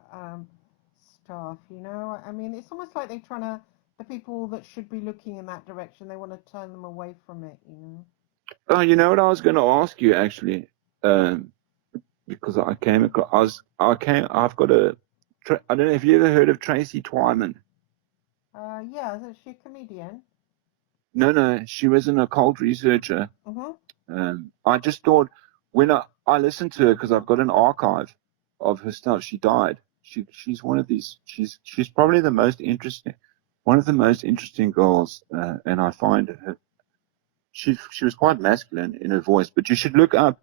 stuff. I mean, it's almost like they're trying to the people that should be looking in that direction. They want to turn them away from it. oh, you know what I was going to ask you actually, um, because I came across, I've got I don't know if you ever heard of Tracy Twyman. Yeah, is she a comedian? No, she was an occult researcher. Mm-hmm. I just thought when I listened to her because I've got an archive of her stuff. She died. She's one of these. She's probably the most interesting, one of the most interesting girls. And I find her. She was quite masculine in her voice, but you should look up.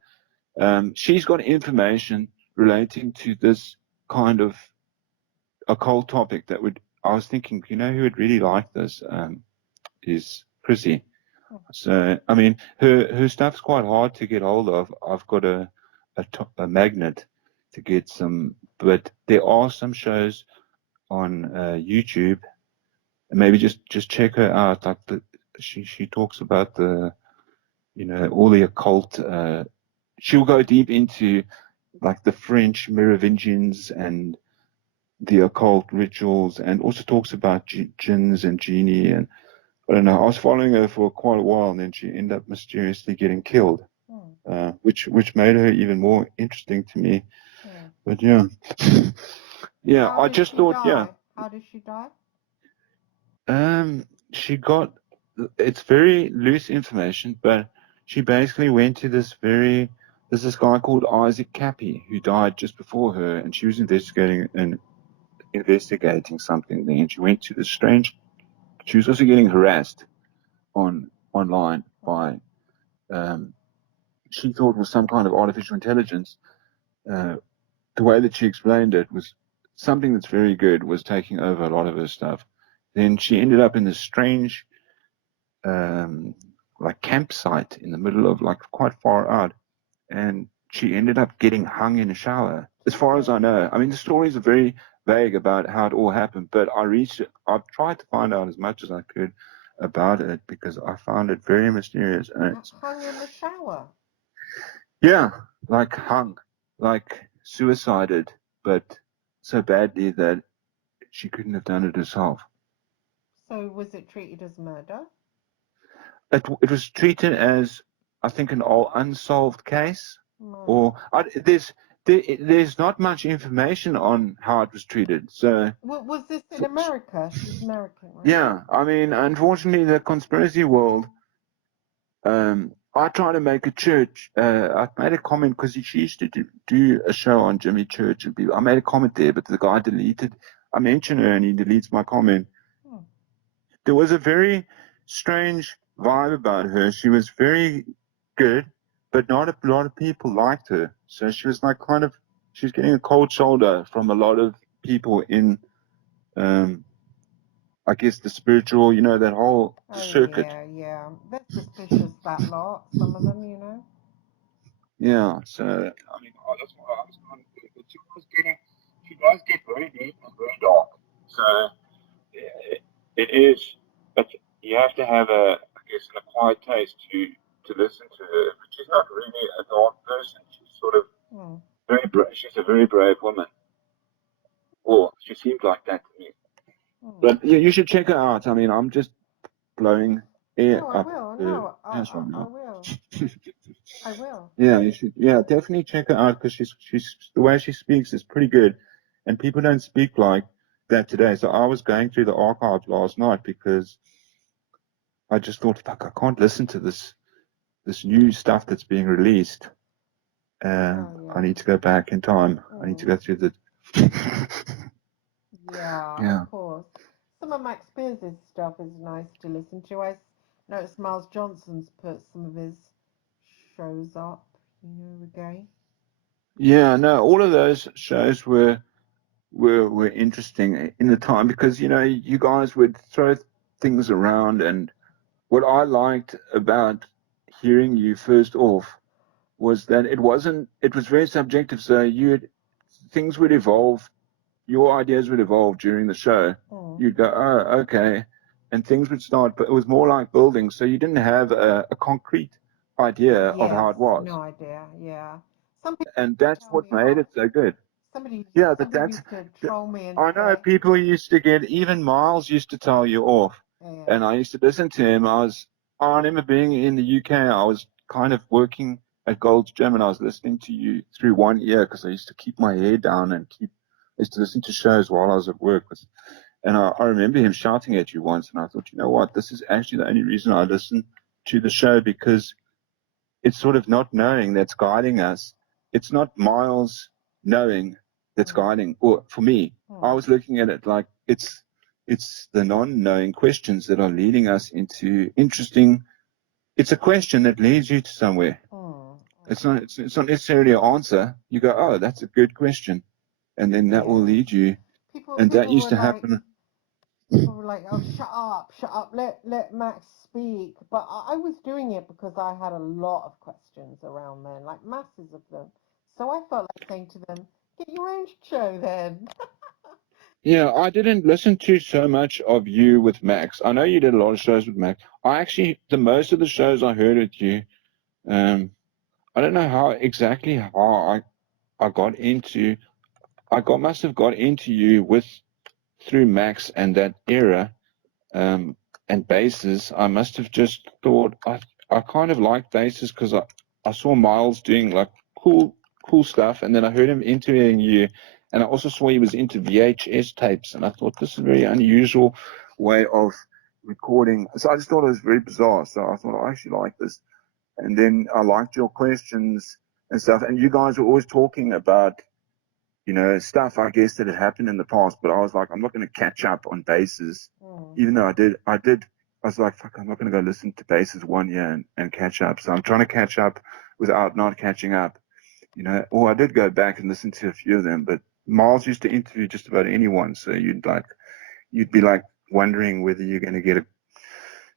She's got information relating to this kind of occult topic that would. I was thinking, who would really like this is Chrissy. So, I mean, her stuff's quite hard to get hold of. I've got a magnet to get some, but there are some shows on YouTube. And maybe just check her out. Like she talks about all the occult. She'll go deep into like the French Merovingians and the occult rituals, and also talks about jinns and genie. And I don't know. I was following her for quite a while, and then she ended up mysteriously getting killed, which made her even more interesting to me. But yeah, yeah. I just thought, yeah. How did she die? She got. It's very loose information, but she basically went to there's this guy called Isaac Cappy who died just before her, and she was investigating something there, and she went to this strange. She was also getting harassed online by she thought was some kind of artificial intelligence. The way that she explained it was something that's very good was taking over a lot of her stuff. Then she ended up in this strange like campsite in the middle of like quite far out, and she ended up getting hung in a shower. As far as I know, I mean the stories are very vague about how it all happened, but I've tried to find out as much as I could about it because I found it very mysterious. And hung in the shower? Yeah, like hung, like suicided, but so badly that she couldn't have done it herself. So was it treated as murder? It was treated as, I think, an all unsolved case, or there's not much information on how it was treated. So was this in America? She's American, right? Yeah, I mean, unfortunately, the conspiracy world. I try to make a church. I made a comment because she used to do a show on Jimmy Church and people. I made a comment there, but the guy deleted. I mentioned her and he deletes my comment. There was a very strange vibe about her. She was very good, but not a lot of people liked her. So she was like she was getting a cold shoulder from a lot of people in, I guess the spiritual, that whole circuit. Yeah. They're suspicious, that lot, some of them, Yeah, so I mean, that's why I was kind of. She does get very deep and very dark. So it is, but you have to have I guess, an acquired taste to listen to her. But she's not really a dark person. She's sort of very brave. She's a very brave woman. Or she seemed like that to me. But yeah, you should check her out. I mean, I'm just blowing air up her ass right now. I will. Yeah, you should. Yeah, definitely check her out because she's the way she speaks is pretty good, and people don't speak like that today. So I was going through the archives last night because I just thought, fuck, I can't listen to this new stuff that's being released. I need to go back in time. I need to go through the. Yeah, of course. Some of Max Spiers' stuff is nice to listen to. I noticed Miles Johnson's put some of his shows up, again. Yeah, no, all of those shows were interesting in the time because you guys would throw things around, and what I liked about hearing you first off was that it was very subjective. So things would evolve, your ideas would evolve during the show. You'd go, oh, okay, and things would start, but it was more like building. So you didn't have a concrete idea of how it was. No idea. Yeah. And that's what made it so good. Yeah, but used to troll me and I know people used to even Miles used to tell you off, and I used to listen to him. I remember being in the UK. I was kind of working at Gold's Gym, and I was listening to you through one ear because I used to keep my hair down and I used to listen to shows while I was at work. And I remember him shouting at you once, and I thought, you know what, this is actually the only reason I listen to the show, because it's sort of not knowing that's guiding us. It's not Miles knowing that's guiding, or for me, I was looking at it like it's the non-knowing questions that are leading us into interesting. It's a question that leads you to somewhere. It's not necessarily an answer. You go, oh, that's a good question, and then that will lead you. And that used to happen. People were like, "Oh, shut up, let Max speak." But I was doing it because I had a lot of questions around then, like masses of them. So I felt like saying to them, "Get your own show then." Yeah, I didn't listen to so much of you with Max. I know you did a lot of shows with Max. I actually, the most of the shows I heard with you, I don't know how exactly how I got into, must have got into you through Max and that era, and bases. I must have just thought I kind of liked bases because I saw Miles doing like cool stuff, and then I heard him interviewing you, and I also saw he was into VHS tapes, and I thought this is a very unusual way of recording. So I just thought it was very bizarre. So I thought I actually like this, and then I liked your questions and stuff, and you guys were always talking about, you know, stuff I guess that had happened in the past, but I was like, I'm not going to catch up on bases, even though I was like, fuck, I'm not going to go listen to bases 1 year and catch up. So I'm trying to catch up without not catching up, you know. Or I did go back and listen to a few of them, but Miles used to interview just about anyone. So you'd be like wondering whether you're going to get a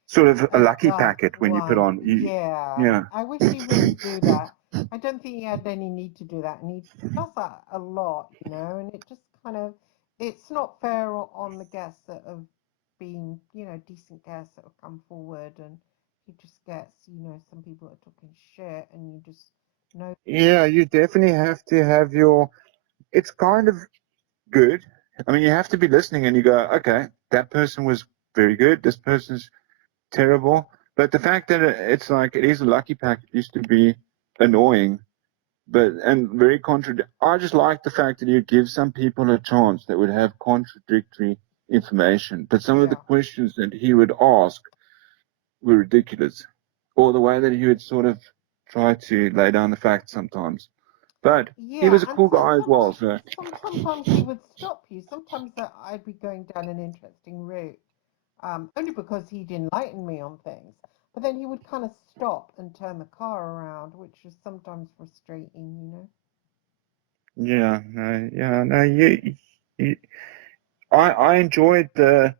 sort of a lucky packet when you put on, yeah. I wish he wouldn't do that. I don't think he had any need to do that, and he does that a lot, you know. And it just kind of, it's not fair on the guests that have been, you know, decent guests that have come forward, and he just gets, you know, some people are talking shit, and you just know. Yeah, you definitely have to have it's kind of good. I mean, you have to be listening and you go, okay, that person was very good. This person's terrible. But the fact that it's like, it is a lucky pack, it used to be annoying, and very contradictory. I just like the fact that you give some people a chance that would have contradictory information. But some of the questions that he would ask were ridiculous, or the way that he would sort of try to lay down the facts sometimes. But he Yeah, was a and cool guy as well. So sometimes he would stop you. Sometimes I'd be going down an interesting route, only because he'd enlighten me on things. But then he would kind of stop and turn the car around, which was sometimes frustrating, you know. no, you I enjoyed the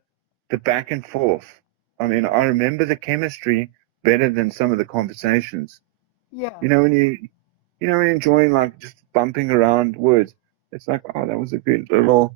back and forth. I mean, I remember the chemistry better than some of the conversations. Yeah. You know, when you're enjoying like just bumping around words, it's like, oh, that was a good little,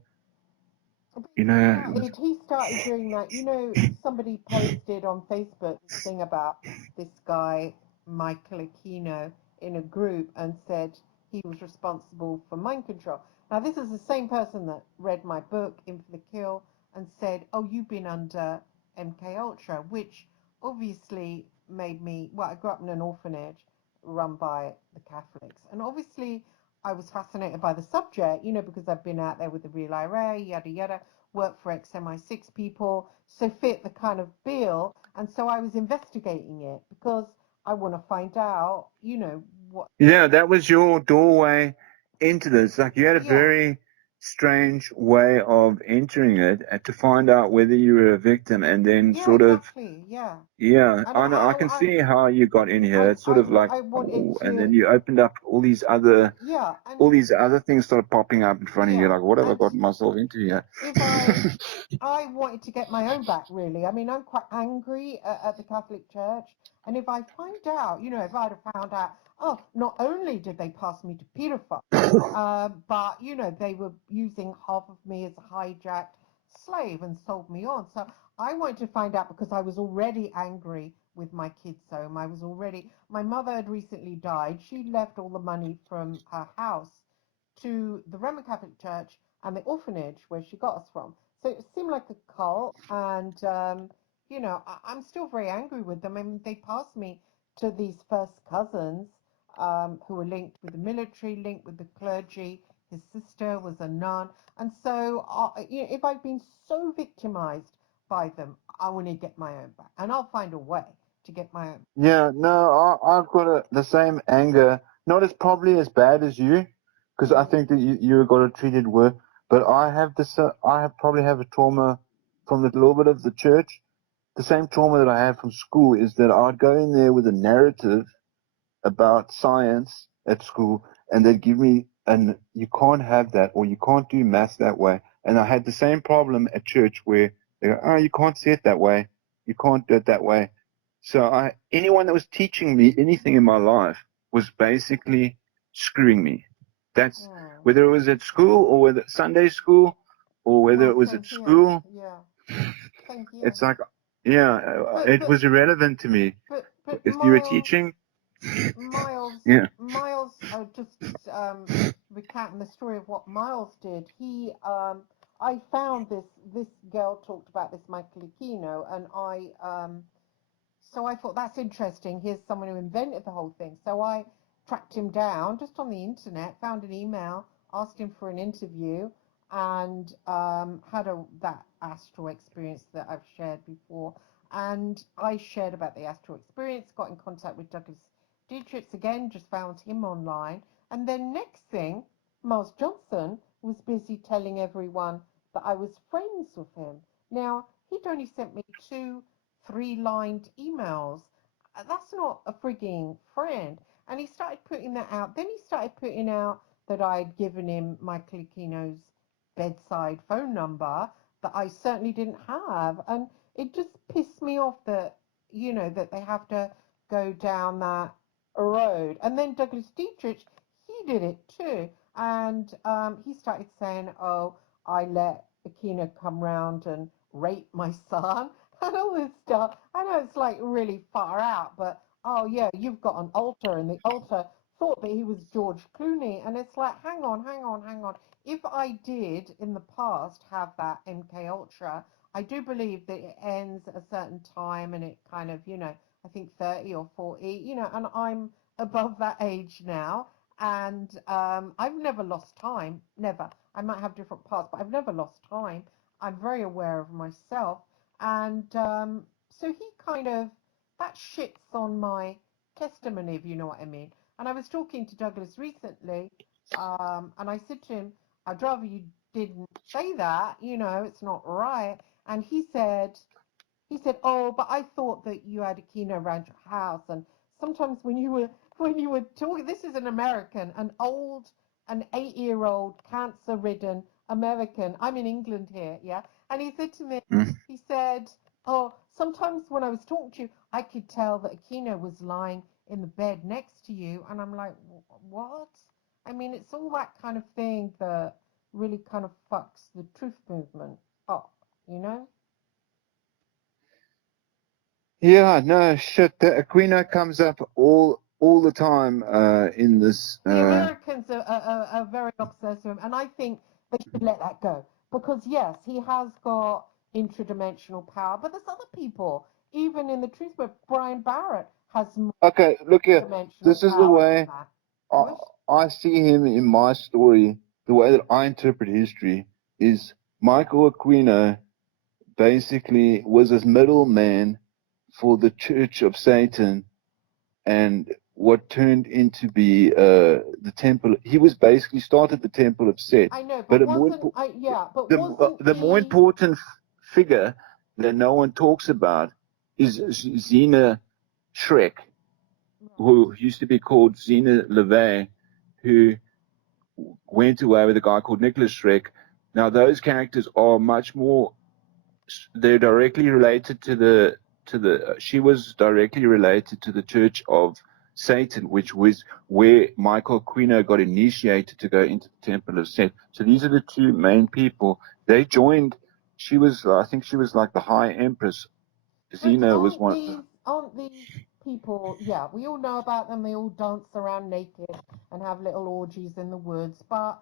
But you he know, it was, started doing that. You know, somebody posted on Facebook this thing about this guy, Michael Aquino, in a group and said he was responsible for mind control. Now, this is the same person that read my book, In for the Kill, and said, "Oh, you've been under MK Ultra," which obviously made me. Well, I grew up in an orphanage run by the Catholics, and obviously I was fascinated by the subject, you know, because I've been out there with the Real IRA, yada yada, worked for XMI6 people, so fit the kind of bill. And so I was investigating it because I want to find out, you know, what. yeah, that was your doorway into this. Like you had a Yeah, very strange way of entering it and to find out whether you were a victim and then yeah, sort of, exactly. Yeah. yeah, And I know, I can see how you got in here. It's sort of like, I wanted oh, and to, then you opened up yeah, all these other things started popping up in front of you. yeah. Like, what have I And gotten myself into here? if I wanted to get my own back, really. I mean, I'm quite angry at the Catholic Church. And if I find out, you know, if I'd have found out, oh, not only did they pass me to paedophile, but, you know, they were using half of me as a hijacked slave and sold me on. So I wanted to find out because I was already angry with my kids' home. My mother had recently died. She left all the money from her house to the Roman Catholic Church and the orphanage where she got us from. So it seemed like a cult, and you know, I'm still very angry with them. I mean, they passed me to these first cousins who were linked with the military, linked with the clergy, his sister was a nun. And so, if I've been so victimized by them, I want to get my own back. And I'll find a way to get my own. Yeah, no, I've got the same anger, not as probably as bad as you, because I think that you got it treated worse. But I have this, I have probably have a trauma from the little bit of the church. The same trauma that I had from school is that I'd go in there with a narrative about science at school, and they'd give me, and you can't have that, or you can't do maths that way. And I had the same problem at church where they go, oh, you can't see it that way, you can't do it that way. So anyone that was teaching me anything in my life was basically screwing me. That's whether it was at school or whether Sunday school or whether it was Same at here. school. Yeah, same here. It's like, yeah, it was irrelevant to me. But If you were teaching, Miles, yeah. just recounting the story of what Miles did. I found this girl talked about this Michael Aquino, and so I thought that's interesting. Here's someone who invented the whole thing. So I tracked him down just on the internet, found an email, asked him for an interview, and had that astral experience that I've shared before. And I shared about the astral experience, got in contact with Douglas Dietrich again, just found him online. And then next thing, Miles Johnson was busy telling everyone that I was friends with him. Now, he'd only sent me two three-lined emails. That's not a frigging friend. And he started putting that out. Then he started putting out that I'd given him Michael Aquino's bedside phone number that I certainly didn't have. And it just pissed me off that, that they have to go down that road. And then Douglas Dietrich, he did it too. And he started saying, oh, I let Aquino come round and rape my son and all this stuff. I know it's like really far out, but oh yeah, you've got an altar, and the altar thought that he was George Clooney, and it's like, hang on, hang on, hang on. If I did in the past have that MK Ultra, I do believe that it ends at a certain time, and it kind of, I think 30 or 40, and I'm above that age now, and I've never lost time, never. I might have different paths, but I've never lost time. I'm very aware of myself. And so he kind of, that shits on my testimony, if you know what I mean. And I was talking to Douglas recently, and I said to him, I'd rather you didn't say that, it's not right. And he said, oh, but I thought that you had Aquino around your house. And sometimes when you were talking, this is an American, an 8-year-old cancer-ridden American. I'm in England here, yeah. And he said to me, he said, oh, sometimes when I was talking to you, I could tell that Aquino was lying in the bed next to you. And I'm like, what? I mean, it's all that kind of thing that really kind of fucks the truth movement up, you know? Yeah, no shit. The Aquino comes up all the time in this. The Americans are very obsessed with him, and I think they should let that go. Because, yes, he has got interdimensional power, but there's other people, even in the truth book. Brian Barrett has more Okay, look here. dimensional This is the power than way that. I, What? I see him in my story. The way that I interpret history is Michael Aquino basically was a middleman for the Church of Satan and what turned into be the temple. He was basically started the temple of Set. I know, But but wasn't wasn't the more he? important figure that no one talks about is Zena Shrek, who used to be called Zena LeVay, who went away with a guy called Nicholas Shrek. Now those characters are much more. They're directly related to the she was directly related to the Church of Satan, which was where Michael Aquino got initiated to go into the Temple of Set. So these are the two main people. They joined. I think she was like the High Empress. But Xena was one. aren't these people? Yeah, we all know about them. They all dance around naked and have little orgies in the woods. But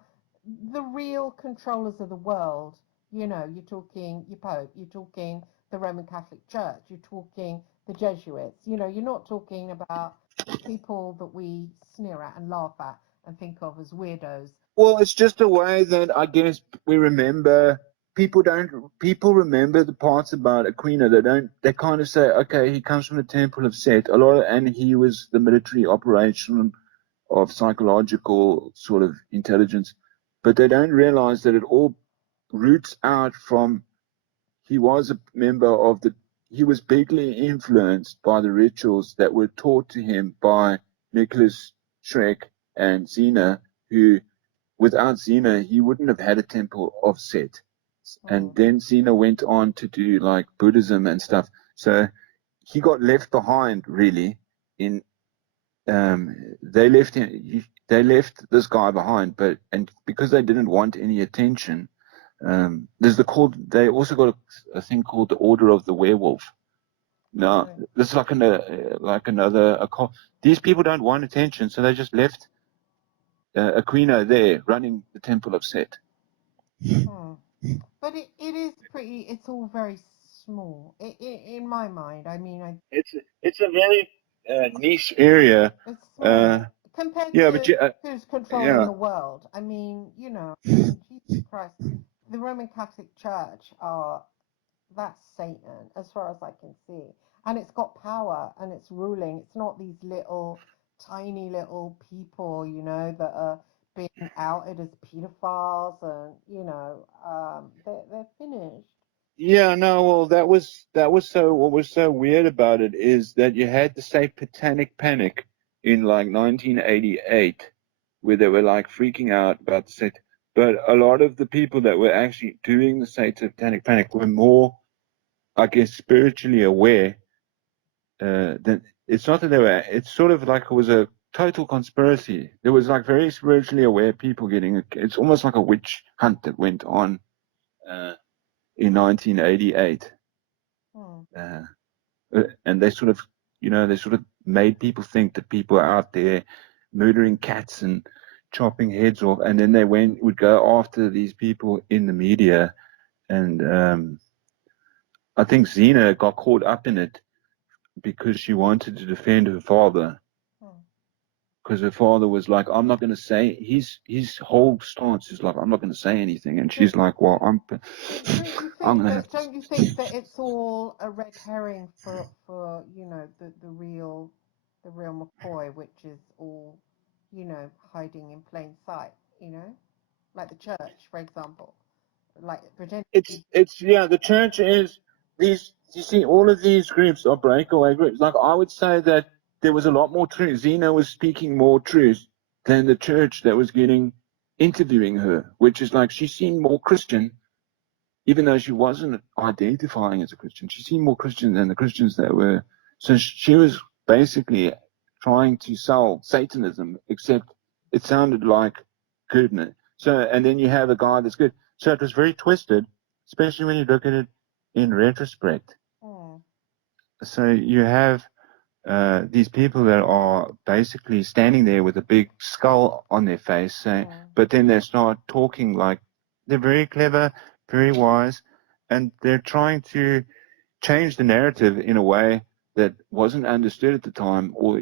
the real controllers of the world, you're talking your Pope, you're talking the Roman Catholic Church, you're talking the Jesuits. You're not talking about the people that we sneer at and laugh at. and think of as weirdos. Well, it's just a way that I guess we remember. People remember the parts about Aquino. They kind of say, okay, he comes from the Temple of Set. And he was the military operation of psychological sort of intelligence. But they don't realize that it all roots out from, he was a member of he was bigly influenced by the rituals that were taught to him by Nicholas Schreck and Zena, who, without Zena, he wouldn't have had a temple of Set. And then Zena went on to do like Buddhism and stuff. So he got left behind, really. In they left him. They left this guy behind, and because they didn't want any attention, they also got a thing called the Order of the Werewolf. Now, this is like another. These people don't want attention, so they just left Aquino there running the Temple of Set. But it is pretty. It's all very small. In my mind, I mean, it's a very niche area. It's small compared to who's controlling the world. I mean, Jesus Christ, the Roman Catholic Church that's Satan, as far as I can see. And it's got power and it's ruling. It's not these tiny little people, that are being outed as pedophiles and, they're finished. Yeah, no, well, what was so weird about it is that you had the Satanic panic in like 1988, where they were like freaking out about the Satan. But a lot of the people that were actually doing the Satanic panic were more, I guess, spiritually aware. Than it's not that they were. It's sort of like it was a total conspiracy. There was like very spiritually aware people getting. It's almost like a witch hunt that went on in 1988. And they sort of made people think that people are out there murdering cats and chopping heads off, and then they would go after these people in the media. And I think Xena got caught up in it because she wanted to defend her father, because her father was like, I'm not going to say, his whole stance is like, I'm not going to say anything, and she's like, well, don't you think that it's all a red herring for the real McCoy, which is all hiding in plain sight, like the church, for example, like pretending. The church is these. You see, all of these groups are breakaway groups. Like, I would say that there was a lot more truth. Zena was speaking more truth than the church that was interviewing her, which is like, she seemed more Christian, even though she wasn't identifying as a Christian. She seemed more Christian than the Christians that were. So she was basically trying to sell Satanism, except it sounded like goodness. So, and then you have a guy that's good. So it was very twisted, especially when you look at it in retrospect. So you have these people that are basically standing there with a big skull on their face, but then they start talking like they're very clever, very wise, and they're trying to change the narrative in a way that wasn't understood at the time, or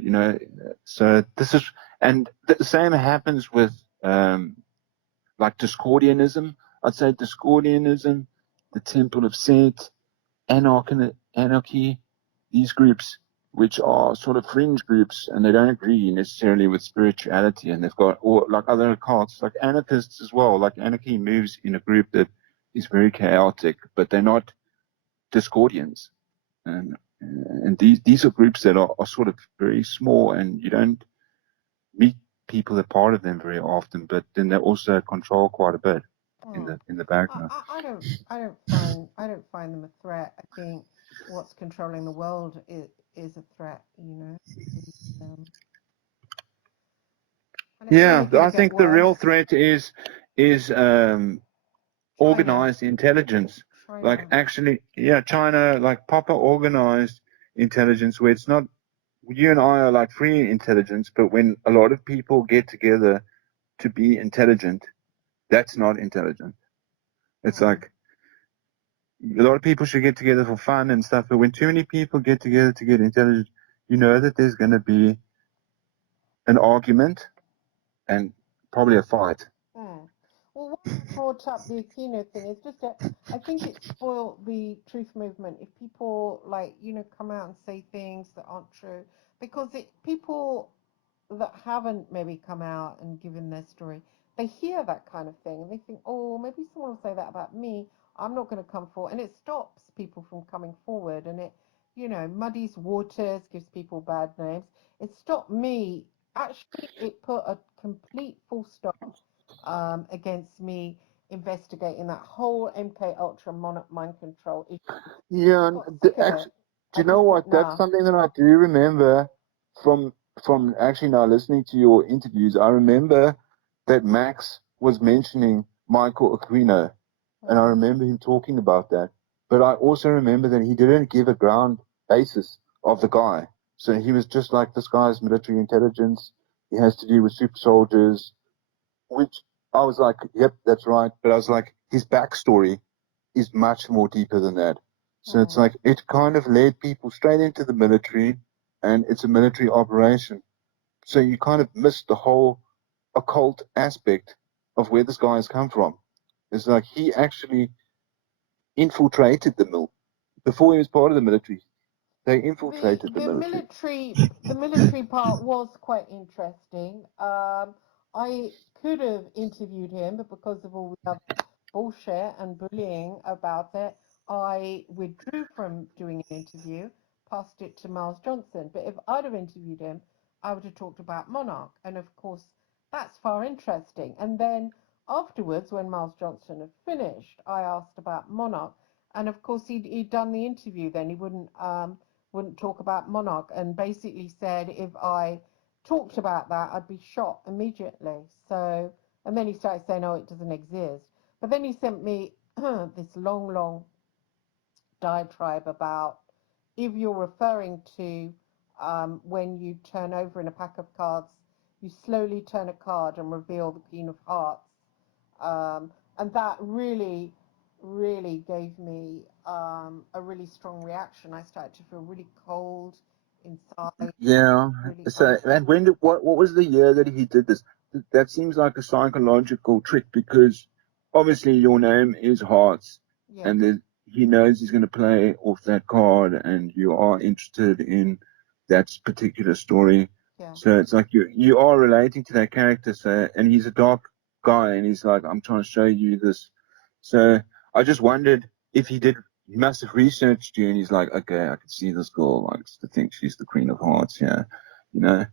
so this is, and the same happens with like Discordianism. I'd say Discordianism, the Temple of Set, Anarchy, these groups, which are sort of fringe groups, and they don't agree necessarily with spirituality, and they've got, or like other cults, like anarchists as well. Like anarchy moves in a group that is very chaotic, but they're not Discordians, and these are groups that are sort of very small, and you don't meet people that are part of them very often, but then they also control quite a bit in the background. I don't find them a threat. I think what's controlling the world is a threat. I think the real threat is organized intelligence. China. Like actually, China, like proper organized intelligence, where it's not, you and I are like free intelligence, but when a lot of people get together to be intelligent, that's not intelligent. It's like a lot of people should get together for fun and stuff, but when too many people get together to get intelligent, you know that there's going to be an argument, and probably a fight. Hmm. Well, what brought up the Aquino thing is just that I think it spoiled the truth movement if people like, come out and say things that aren't true because people that haven't maybe come out and given their story, they hear that kind of thing and they think, oh, maybe someone will say that about me. I'm not going to come forward. And it stops people from coming forward and it, muddies waters, gives people bad names. It stopped me. Actually, it put a complete full stop against me investigating that whole MK Ultra mind control issue. Yeah, I got sick of it. actually, do I you know just thought, what? That's nah. something that I do remember from actually now listening to your interviews. I remember that Max was mentioning Michael Aquino, and I Mm, remember him talking about that. But I also remember that he didn't give a ground basis of the guy. So he was just like, this guy's military intelligence. He has to do with super soldiers, which I was like, yep, that's right. But I was like, his backstory is much more deeper than that. So it's mm. like it kind of led people straight into the military, and it's a military operation. So you kind of missed the whole occult aspect of where this guy has come from. It's like he actually infiltrated the mill before he was part of the military. They The infiltrated the the military. military the military part was quite interesting. I could have interviewed him, but because of all the other bullshit and bullying about it, I withdrew from doing an interview, passed it to Miles Johnson. But if I'd have interviewed him, I would have talked about Monarch, and of course, that's far interesting. And then afterwards, when Miles Johnson had finished, I asked about Monarch, and of course, he'd done the interview. Then he wouldn't talk about Monarch and basically said if I talked about that, I'd be shot immediately. So, and then he started saying, oh, it doesn't exist. But then he sent me this long, long diatribe about if you're referring to when you turn over in a pack of cards, you slowly turn a card and reveal the Queen of Hearts. And that really, really gave me a really strong reaction. I started to feel really cold inside, Yeah. really So, and uncomfortable. when did what was the year that he did this? That seems like a psychological trick because obviously your name is Hearts, Yeah, and then he knows he's going to play off that card, and you are interested in that particular story. yeah. So it's like you are relating to that character. So, and he's a dark guy, and he's like, I'm trying to show you this. So I just wondered if he did. He must have researched you, and he's like, okay, I can see this girl likes to think she's the Queen of Hearts. Yeah, you know,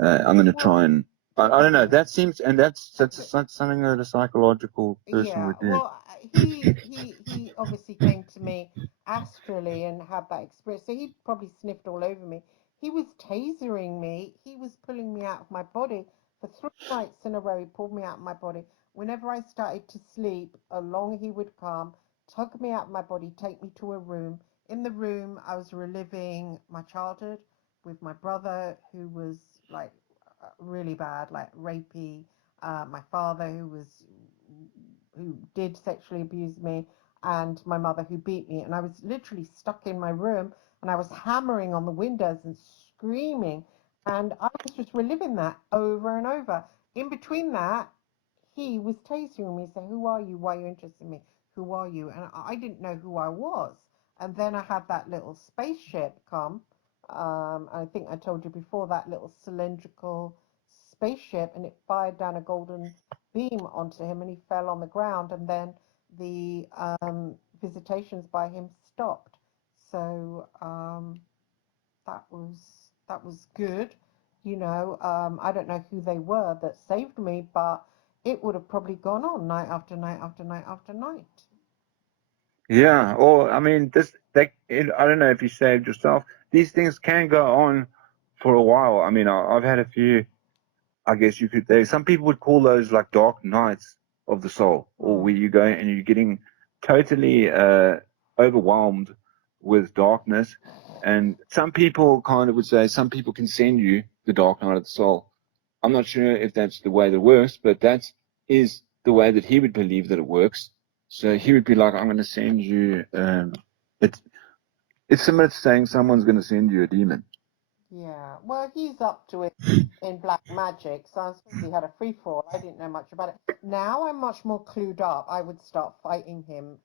I'm going to Well, try and I don't know. yeah. That seems, and So, that's something that a psychological person yeah, would do. well, he obviously came to me astrally and had that experience. So he probably sniffed all over me. He was tasering me. He was pulling me out of my body for 3 nights in a row. He pulled me out of my body. Whenever I started to sleep, along he would come, tug me out of my body, take me to a room. In the room, I was reliving my childhood with my brother, who was like really bad, like rapey. My father, who did sexually abuse me, and my mother who beat me. And I was literally stuck in my room and I was hammering on the windows and screaming. And I was just reliving that over and over. In between that, he was tasting me, saying, who are you? Why are you interested in me? Who are you? And I didn't know who I was. And then I had that little spaceship come. I think I told you before, that little cylindrical spaceship, and it fired down a golden beam onto him and he fell on the ground, and then the visitations by him stopped. So that was good. I don't know who they were that saved me, but it would have probably gone on night after night after night after night. Yeah, or I mean, I don't know if you saved yourself. These things can go on for a while. I mean, I've had a few. I guess you could. Some people would call those like dark nights of the soul, or Hmm. where you go and you're getting totally overwhelmed with darkness. And some people kind of would say some people can send you the dark night of the soul. I'm not sure if that's the way that works, but that is the way that he would believe that it works. So he would be like, I'm going to send you. It's it's similar to saying someone's going to send you a demon. Yeah, well, he's up to it in black magic, so I suppose he had a free for all. I didn't know much about it. Now I'm much more clued up. I would start fighting him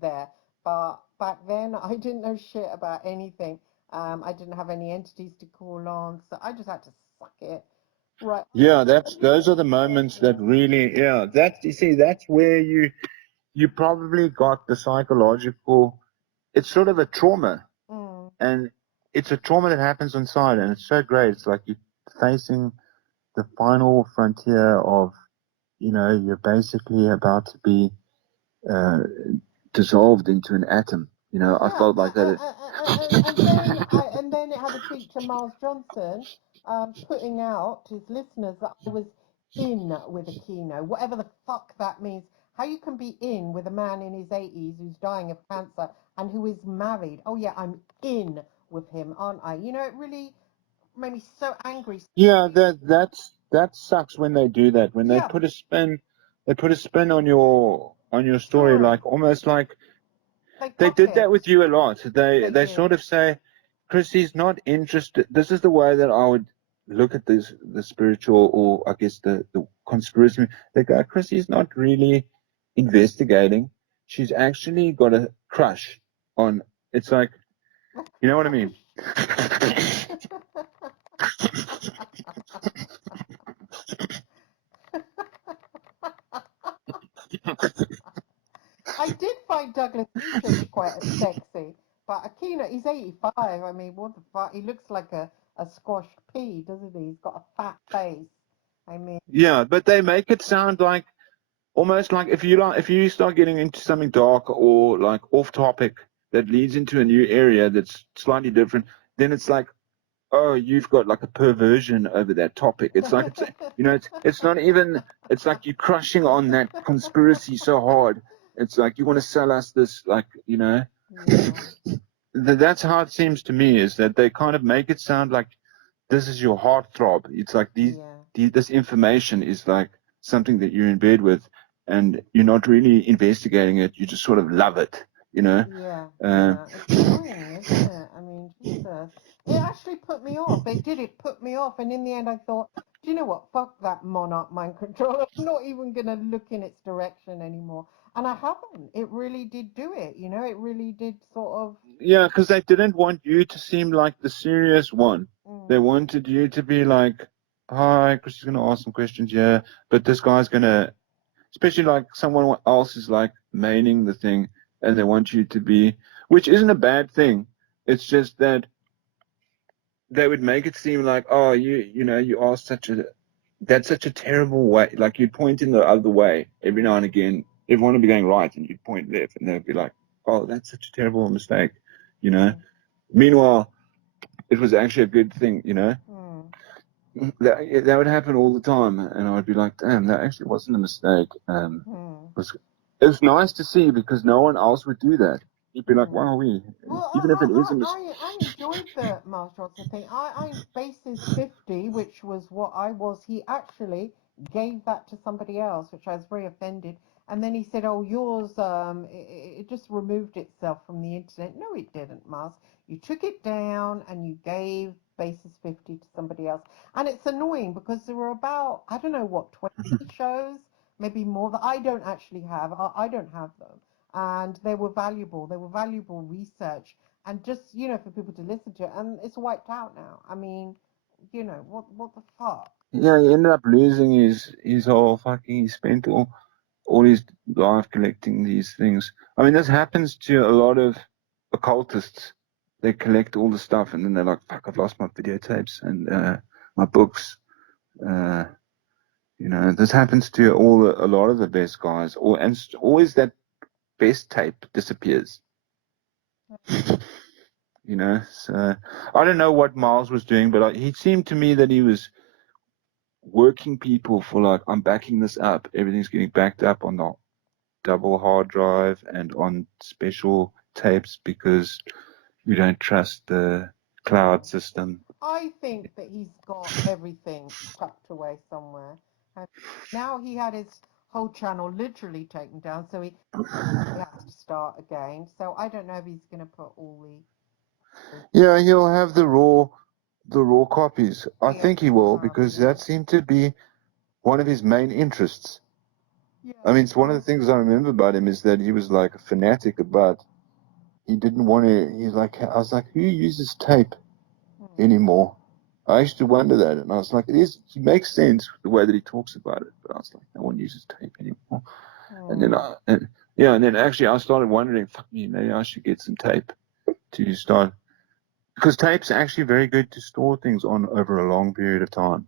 there, but back then I didn't know shit about anything. I didn't have any entities to call on, so I just had to suck it. Right. Yeah, those are the moments that really, yeah, you see, that's where you probably got the psychological, it's sort of a trauma, Mm. and it's a trauma that happens inside, and it's so great. It's like you're facing the final frontier of, you're basically about to be uh, dissolved into an atom. I Yeah, felt like that. and then it had a tweet to Miles Johnson, putting out to his listeners that I was in with Aquino, whatever the fuck that means. How you can be in with a man in his 80s who's dying of cancer and who is married? Oh yeah, I'm in with him, aren't I? It really made me so angry. Yeah, that sucks when they do that. When Yeah, they put a spin on your story, story. like almost like They they cock did it. that with you a lot. They They did. sort of say, Chrissy's not interested. This is the way that I would look at the spiritual, or I guess the conspiracy. They go, Chrissy's not really investigating. She's actually got a crush on. It's like, you know what I mean? I did find Douglas Research quite sexy, but Aquino, he's 85. I mean, what the fuck? He looks like a squashed pea, doesn't he? He's got a fat face. I mean, Yeah, but they make it sound like almost like if you start getting into something dark or like off topic that leads into a new area that's slightly different, then it's like, oh, you've got like a perversion over that topic. It's like it's not even. It's like you're crushing on that conspiracy so hard. It's like you want to sell us this, like yeah, That's how it seems to me. Is that they kind of make it sound like this is your heartthrob. It's like yeah, this information is like something that you're in bed with, and you're not really investigating it. You just sort of love it, you know. yeah, Uh, yeah. It's annoying, isn't it? I mean, Jesus. It actually put me off. It did. It put me off. And in the end, I thought, do you know what? Fuck that monarch mind control. I'm not even going to look in its direction anymore. And I haven't. It really did do it. It really did sort of. yeah, because they didn't want you to seem like the serious one. They Mm, wanted you to be like, "Hi, Chris is going to ask some questions, yeah," but this guy's going to, especially like someone else is like maining the thing, and they want you to be, which isn't a bad thing. It's just that they would make it seem like, oh, you are that's such a terrible way. Like you'd point in the other way every now and again. Everyone would be going right, and you'd point left, and they'd be like, oh, that's such a terrible mistake, you know. mm, Meanwhile, it was actually a good thing. mm, That would happen all the time, and I would be like, damn, that actually wasn't a mistake. mm, It's nice to see because no one else would do that. You'd be like, mm. wow, Well, even if it is a mistake. I enjoyed the Miles Johnson thing. I bases 50, which was what I was. He actually gave that to somebody else, which I was very offended. And then he said, "Oh, yours, it just removed itself from the internet." No, it didn't, Miles. You took it down and you gave bases 50 to somebody else. And it's annoying because there were about, I don't know what, 20 shows, maybe more that I don't actually have. I don't have them, and they were valuable. They were valuable research, and just for people to listen to it, and it's wiped out now. I mean, what the fuck? Yeah, he ended up losing his whole fucking. He spent all his life collecting these things. I mean, this happens to a lot of occultists. They collect all the stuff, and then they're like, "Fuck, I've lost my videotapes and my books." Uh, this happens to a lot of the best guys. And always that best tape disappears. So I don't know what Miles was doing, but he seemed to me that he was working people for like, I'm backing this up. Everything's getting backed up on the double hard drive and on special tapes because we don't trust the cloud system. I think that he's got everything tucked away somewhere, and now he had his whole channel literally taken down, so he has to start again. So I don't know if he's going to put all the. Yeah, he'll have the raw the raw copies. I Yeah, think he will, probably. because that seemed to be one of his main interests. Yeah. I mean, it's one of the things I remember about him is that he was like a fanatic about, he didn't want to, he's like, I was like, who uses tape anymore? I used to wonder that, and I was like, it makes sense the way that he talks about it, but I was like, no one uses tape anymore. And then and then actually I started wondering, fuck me, maybe I should get some tape to start, because tape's actually very good to store things on over a long period of time.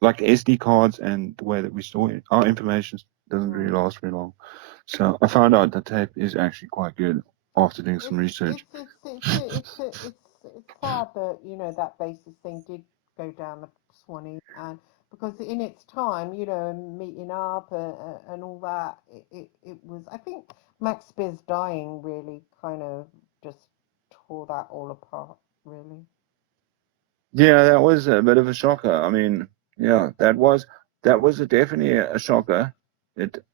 Like SD cards, and the way that we store our information doesn't really last very long. So I found out that tape is actually quite good after doing some research. It's sad that, you know, that basis thing did go down the Swanee, and because in its time, you know, and meeting up and all that, it was, I think Max Spiers dying really kind of just tore that all apart, really. Yeah, that was a bit of a shocker. I mean, yeah, definitely a shocker.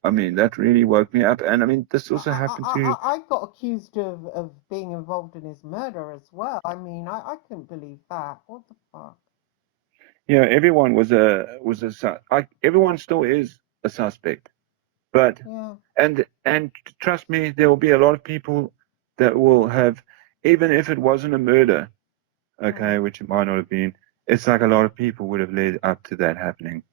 I mean, that really woke me up. And I mean, this also happened to. I got accused of being involved in his murder as well. I mean, I couldn't believe that. What the fuck? Yeah, everyone was everyone still is a suspect, but Yeah. and trust me, there will be a lot of people that will have, even if it wasn't a murder, okay, which it might not have been. It's like a lot of people would have led up to that happening.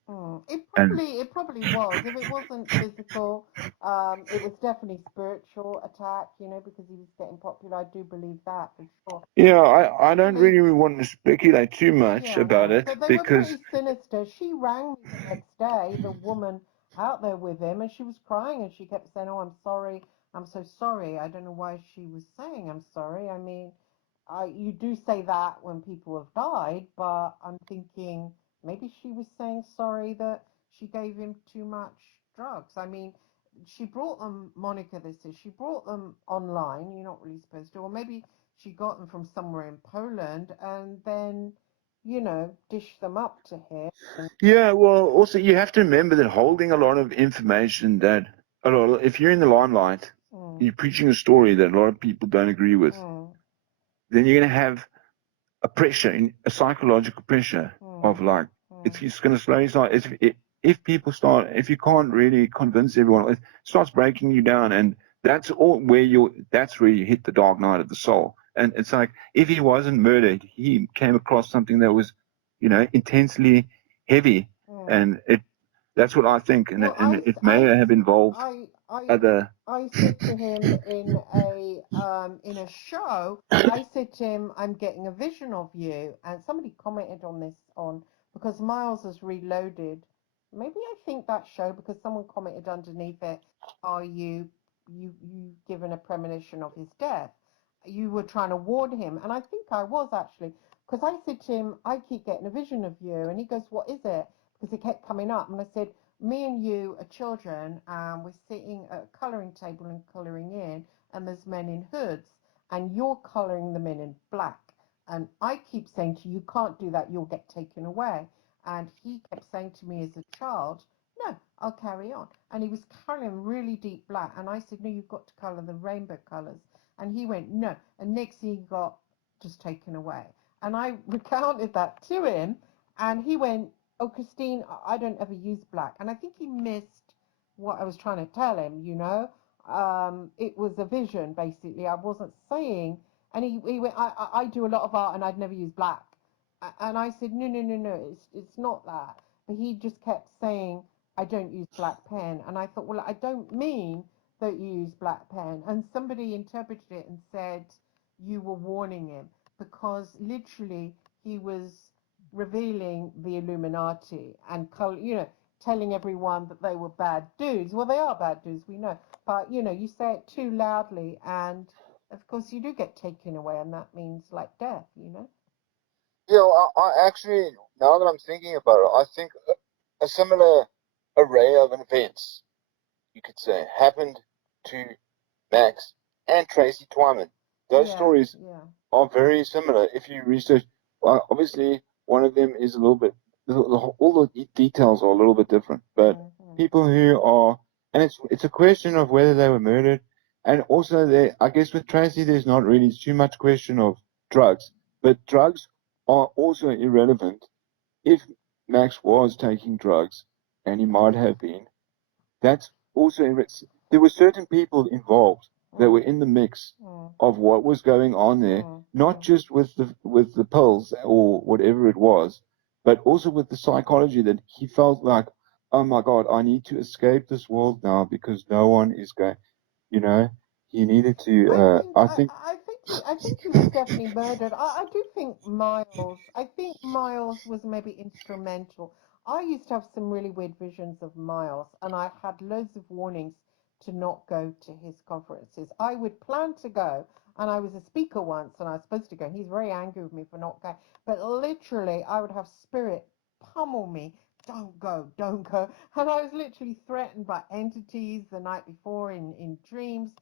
It probably was. If it wasn't physical, it was definitely spiritual attack, you know, because he was getting popular. I do believe that for sure. Yeah, I don't really want to speculate too much about it, But they were because pretty sinister. She rang me the next day, the woman out there with him, and she was crying and she kept saying, "Oh, I'm sorry. I'm so sorry." I don't know why she was saying I'm sorry. I mean, you do say that when people have died, but I'm thinking maybe she was saying sorry that she gave him too much drugs. I mean, she brought them, Monica, this is, she brought them online. You're not really supposed to, or maybe she got them from somewhere in Poland and then, you know, dish them up to him. yeah, well, also you have to remember that holding a lot of information that if you're in the limelight, you're preaching a story that a lot of people don't agree with, then you're going to have a pressure, a psychological pressure of like, it's just going to slowly start. If you can't really convince everyone, it starts breaking you down, and that's where you hit the dark night of the soul. And it's like, if he wasn't murdered, he came across something that was, you know, intensely heavy, and that's what I think, and it may have involved other. I said to him in a show, I said to him, "I'm getting a vision of you," and somebody commented on this because Miles has reloaded. Maybe I think that show because someone commented underneath it, "Are you given a premonition of his death?" You were trying to warn him, and I think I was actually because I said to him, "I keep getting a vision of you," and he goes, "What is it?" Because it kept coming up, and I said, me and you are children, and we're sitting at a colouring table and colouring in, and there's men in hoods, and you're colouring them in black. And I keep saying to you, you can't do that, you'll get taken away. And he kept saying to me as a child, no, I'll carry on. And he was colouring really deep black, and I said, no, you've got to colour the rainbow colours. And he went, no. And next he got just taken away. And I recounted that to him, and he went, oh, Christine, I don't ever use black. And I think he missed what I was trying to tell him, you know. It was a vision, basically. I wasn't saying, and he went, I do a lot of art and I'd never use black. And I said, no, no, no, no, it's not that. But he just kept saying, I don't use black pen. And I thought, well, I don't mean that you use black pen. And somebody interpreted it and said, you were warning him because literally he was revealing the Illuminati and, you know, telling everyone that they were bad dudes. Well, they are bad dudes, we know. But, you know, you say it too loudly and, of course, you do get taken away and that means, like, death, you know? Yeah, I actually, now that I'm thinking about it, I think a similar array of events, you could say, happened to Max and Tracy Twyman. Those stories are very similar. If you research, well, obviously, one of them is a little bit, all the details are a little bit different, but people who are, and it's a question of whether they were murdered, and also I guess with Tracy, there's not really too much question of drugs, but drugs are also irrelevant. If Max was taking drugs, and he might have been, that's also there were certain people involved that were in the mix of what was going on there, not just with the pills or whatever it was, but also with the psychology that he felt like, oh my God, I need to escape this world now because no one is going. You know, he needed to. I think. I think he was definitely murdered. I do think Miles. I think Miles was maybe instrumental. I used to have some really weird visions of Miles, and I had loads of warnings to not go to his conferences. I would plan to go, and I was a speaker once, and I was supposed to go. And he's very angry with me for not going. But literally, I would have spirit pummel me. Don't go, don't go. And I was literally threatened by entities the night before in dreams.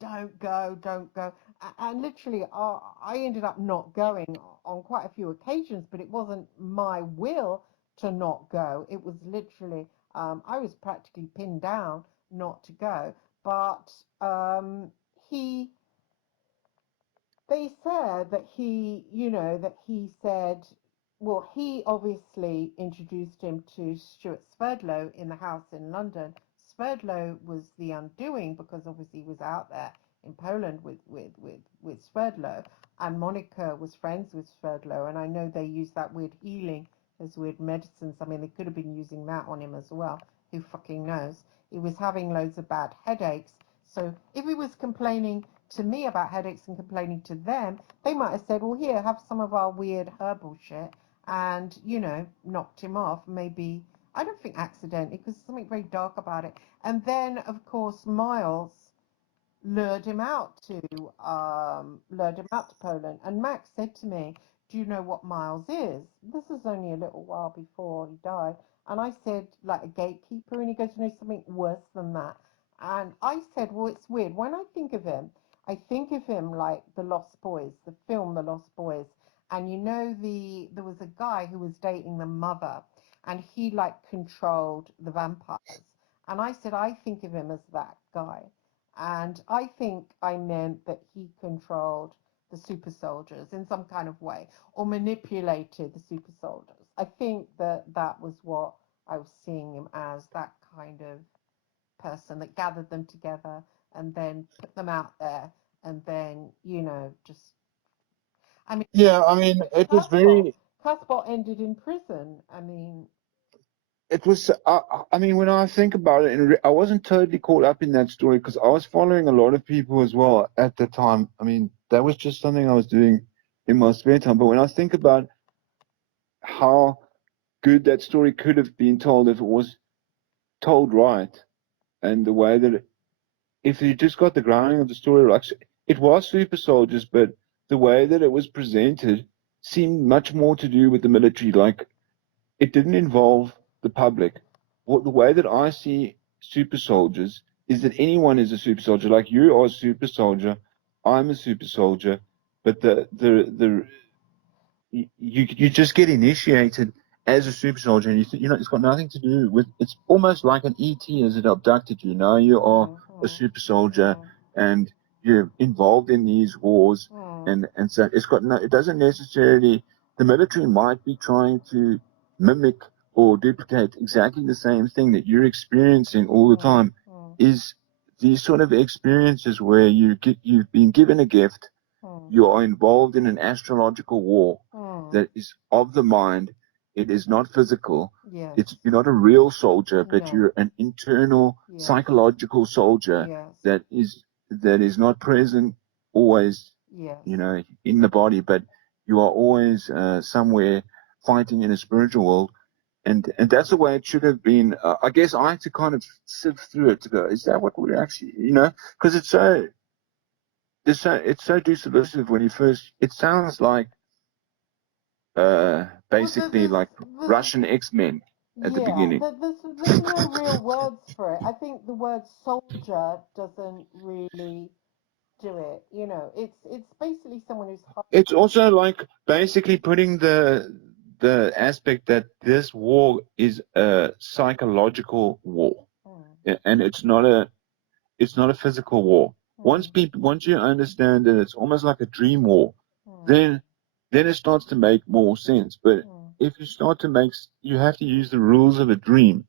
Don't go, don't go. And literally, I ended up not going on quite a few occasions, but it wasn't my will to not go. It was literally, I was practically pinned down not to go. But he they said that he said, well, he obviously introduced him to Stuart Sverdlow in the house in London. Sverdlow was the undoing because obviously he was out there in Poland with Sverdlow, and Monica was friends with Sverdlow, and I know they used that weird healing as weird medicines. I mean, they could have been using that on him as well. Who fucking knows? He was having loads of bad headaches. So if he was complaining to me about headaches and complaining to them, they might have said, well, here, have some of our weird herbal shit, and, knocked him off. Maybe, I don't think accidentally, because there's something very dark about it. And then, of course, Miles lured him out to Poland. And Max said to me, do you know what Miles is? This is only a little while before he died. And I said, like a gatekeeper. And he goes, no, something worse than that. And I said, well, it's weird. When I think of him, I think of him like The Lost Boys, the film The Lost Boys. And there was a guy who was dating the mother, and he like controlled the vampires. And I said, I think of him as that guy. And I think I meant that he controlled the super soldiers in some kind of way, or manipulated the super soldiers. I think that was what I was seeing him as, that kind of person that gathered them together and then put them out there, and then, just, I mean, Yeah, I mean, it was Caspar, very. Caspar ended in prison. I mean, It was. I mean, when I think about it, I wasn't totally caught up in that story because I was following a lot of people as well at the time. I mean, that was just something I was doing in my spare time. But when I think about how good that story could have been told if it was told right, and the way that if you just got the grounding of the story right, it was super soldiers, but the way that it was presented seemed much more to do with the military. Like it didn't involve the public. The way that I see super soldiers is that anyone is a super soldier. Like you are a super soldier, I'm a super soldier, but you just get initiated as a super soldier, and it's got nothing to do with. It's almost like an ET as it abducted you. You are a super soldier, and you're involved in these wars, and so it's got no. It doesn't necessarily. The military might be trying to mimic or duplicate exactly the same thing that you're experiencing all the time. Is these sort of experiences where you've been given a gift, you are involved in an astrological war that is of the mind. It is not physical. yes, You're not a real soldier, but no, you're an internal yes, psychological soldier yes, that is not present always, yes, in the body, but you are always somewhere fighting in a spiritual world. And that's the way it should have been. I guess I had to kind of sift through it to go, is that what we're actually, because it's so disillusive when you first. It sounds like well, basically like Russian X-Men at the yeah, beginning. there's no real words for it. I think the word soldier doesn't really do it. It's basically someone who's It's also like basically putting the aspect that this war is a psychological war, and it's not a physical war. Once you understand that it's almost like a dream war, then then it starts to make more sense. But if you start to make, you have to use the rules of a dream,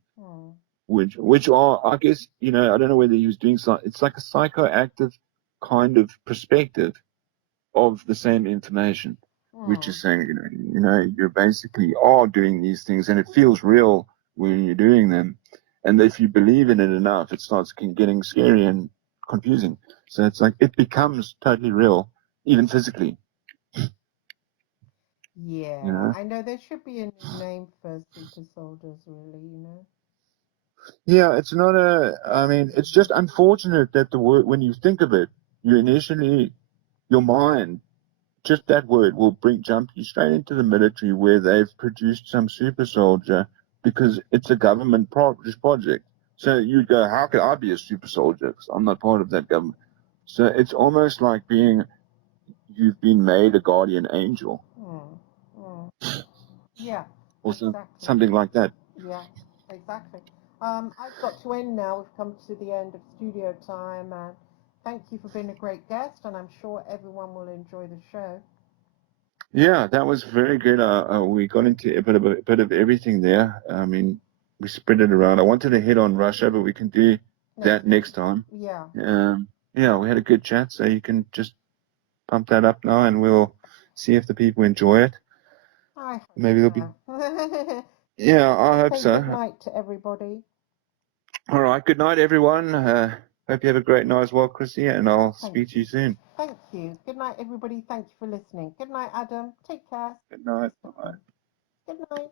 which are, I guess, you know, I don't know whether he was doing something. It's like a psychoactive kind of perspective of the same information, which is saying, you know, you basically are doing these things, and it feels real when you're doing them. And if you believe in it enough, it starts getting scary and confusing. So it's like it becomes totally real, even physically. Yeah, You know? I know there should be a new name for super soldiers, really, you know. Yeah, it's not a. I mean, it's just unfortunate that the word, when you think of it, you initially, your mind, just that word will jump you straight into the military where they've produced some super soldier because it's a government project. So you'd go, how could I be a super soldier? Because I'm not part of that government. So it's almost like you've been made a guardian angel. Yeah, Or exactly. something like that. Yeah, exactly. I've got to end now. We've come to the end of studio time, and thank you for being a great guest, and I'm sure everyone will enjoy the show. Yeah, that was very good. We got into a bit of everything there. I mean, we spread it around. I wanted to hit on Russia, but we can do that next time. Yeah. Yeah, we had a good chat, so you can just pump that up now, and we'll see if the people enjoy it. I hope Maybe there'll be. so. Yeah, I hope Say so. good night to everybody. All right, good night, everyone. Hope you have a great night as well, Chrissy, and I'll speak to you soon. Thank you. Good night, everybody. Thank you for listening. Good night, Adam. Take care. Good night. Bye. Good night.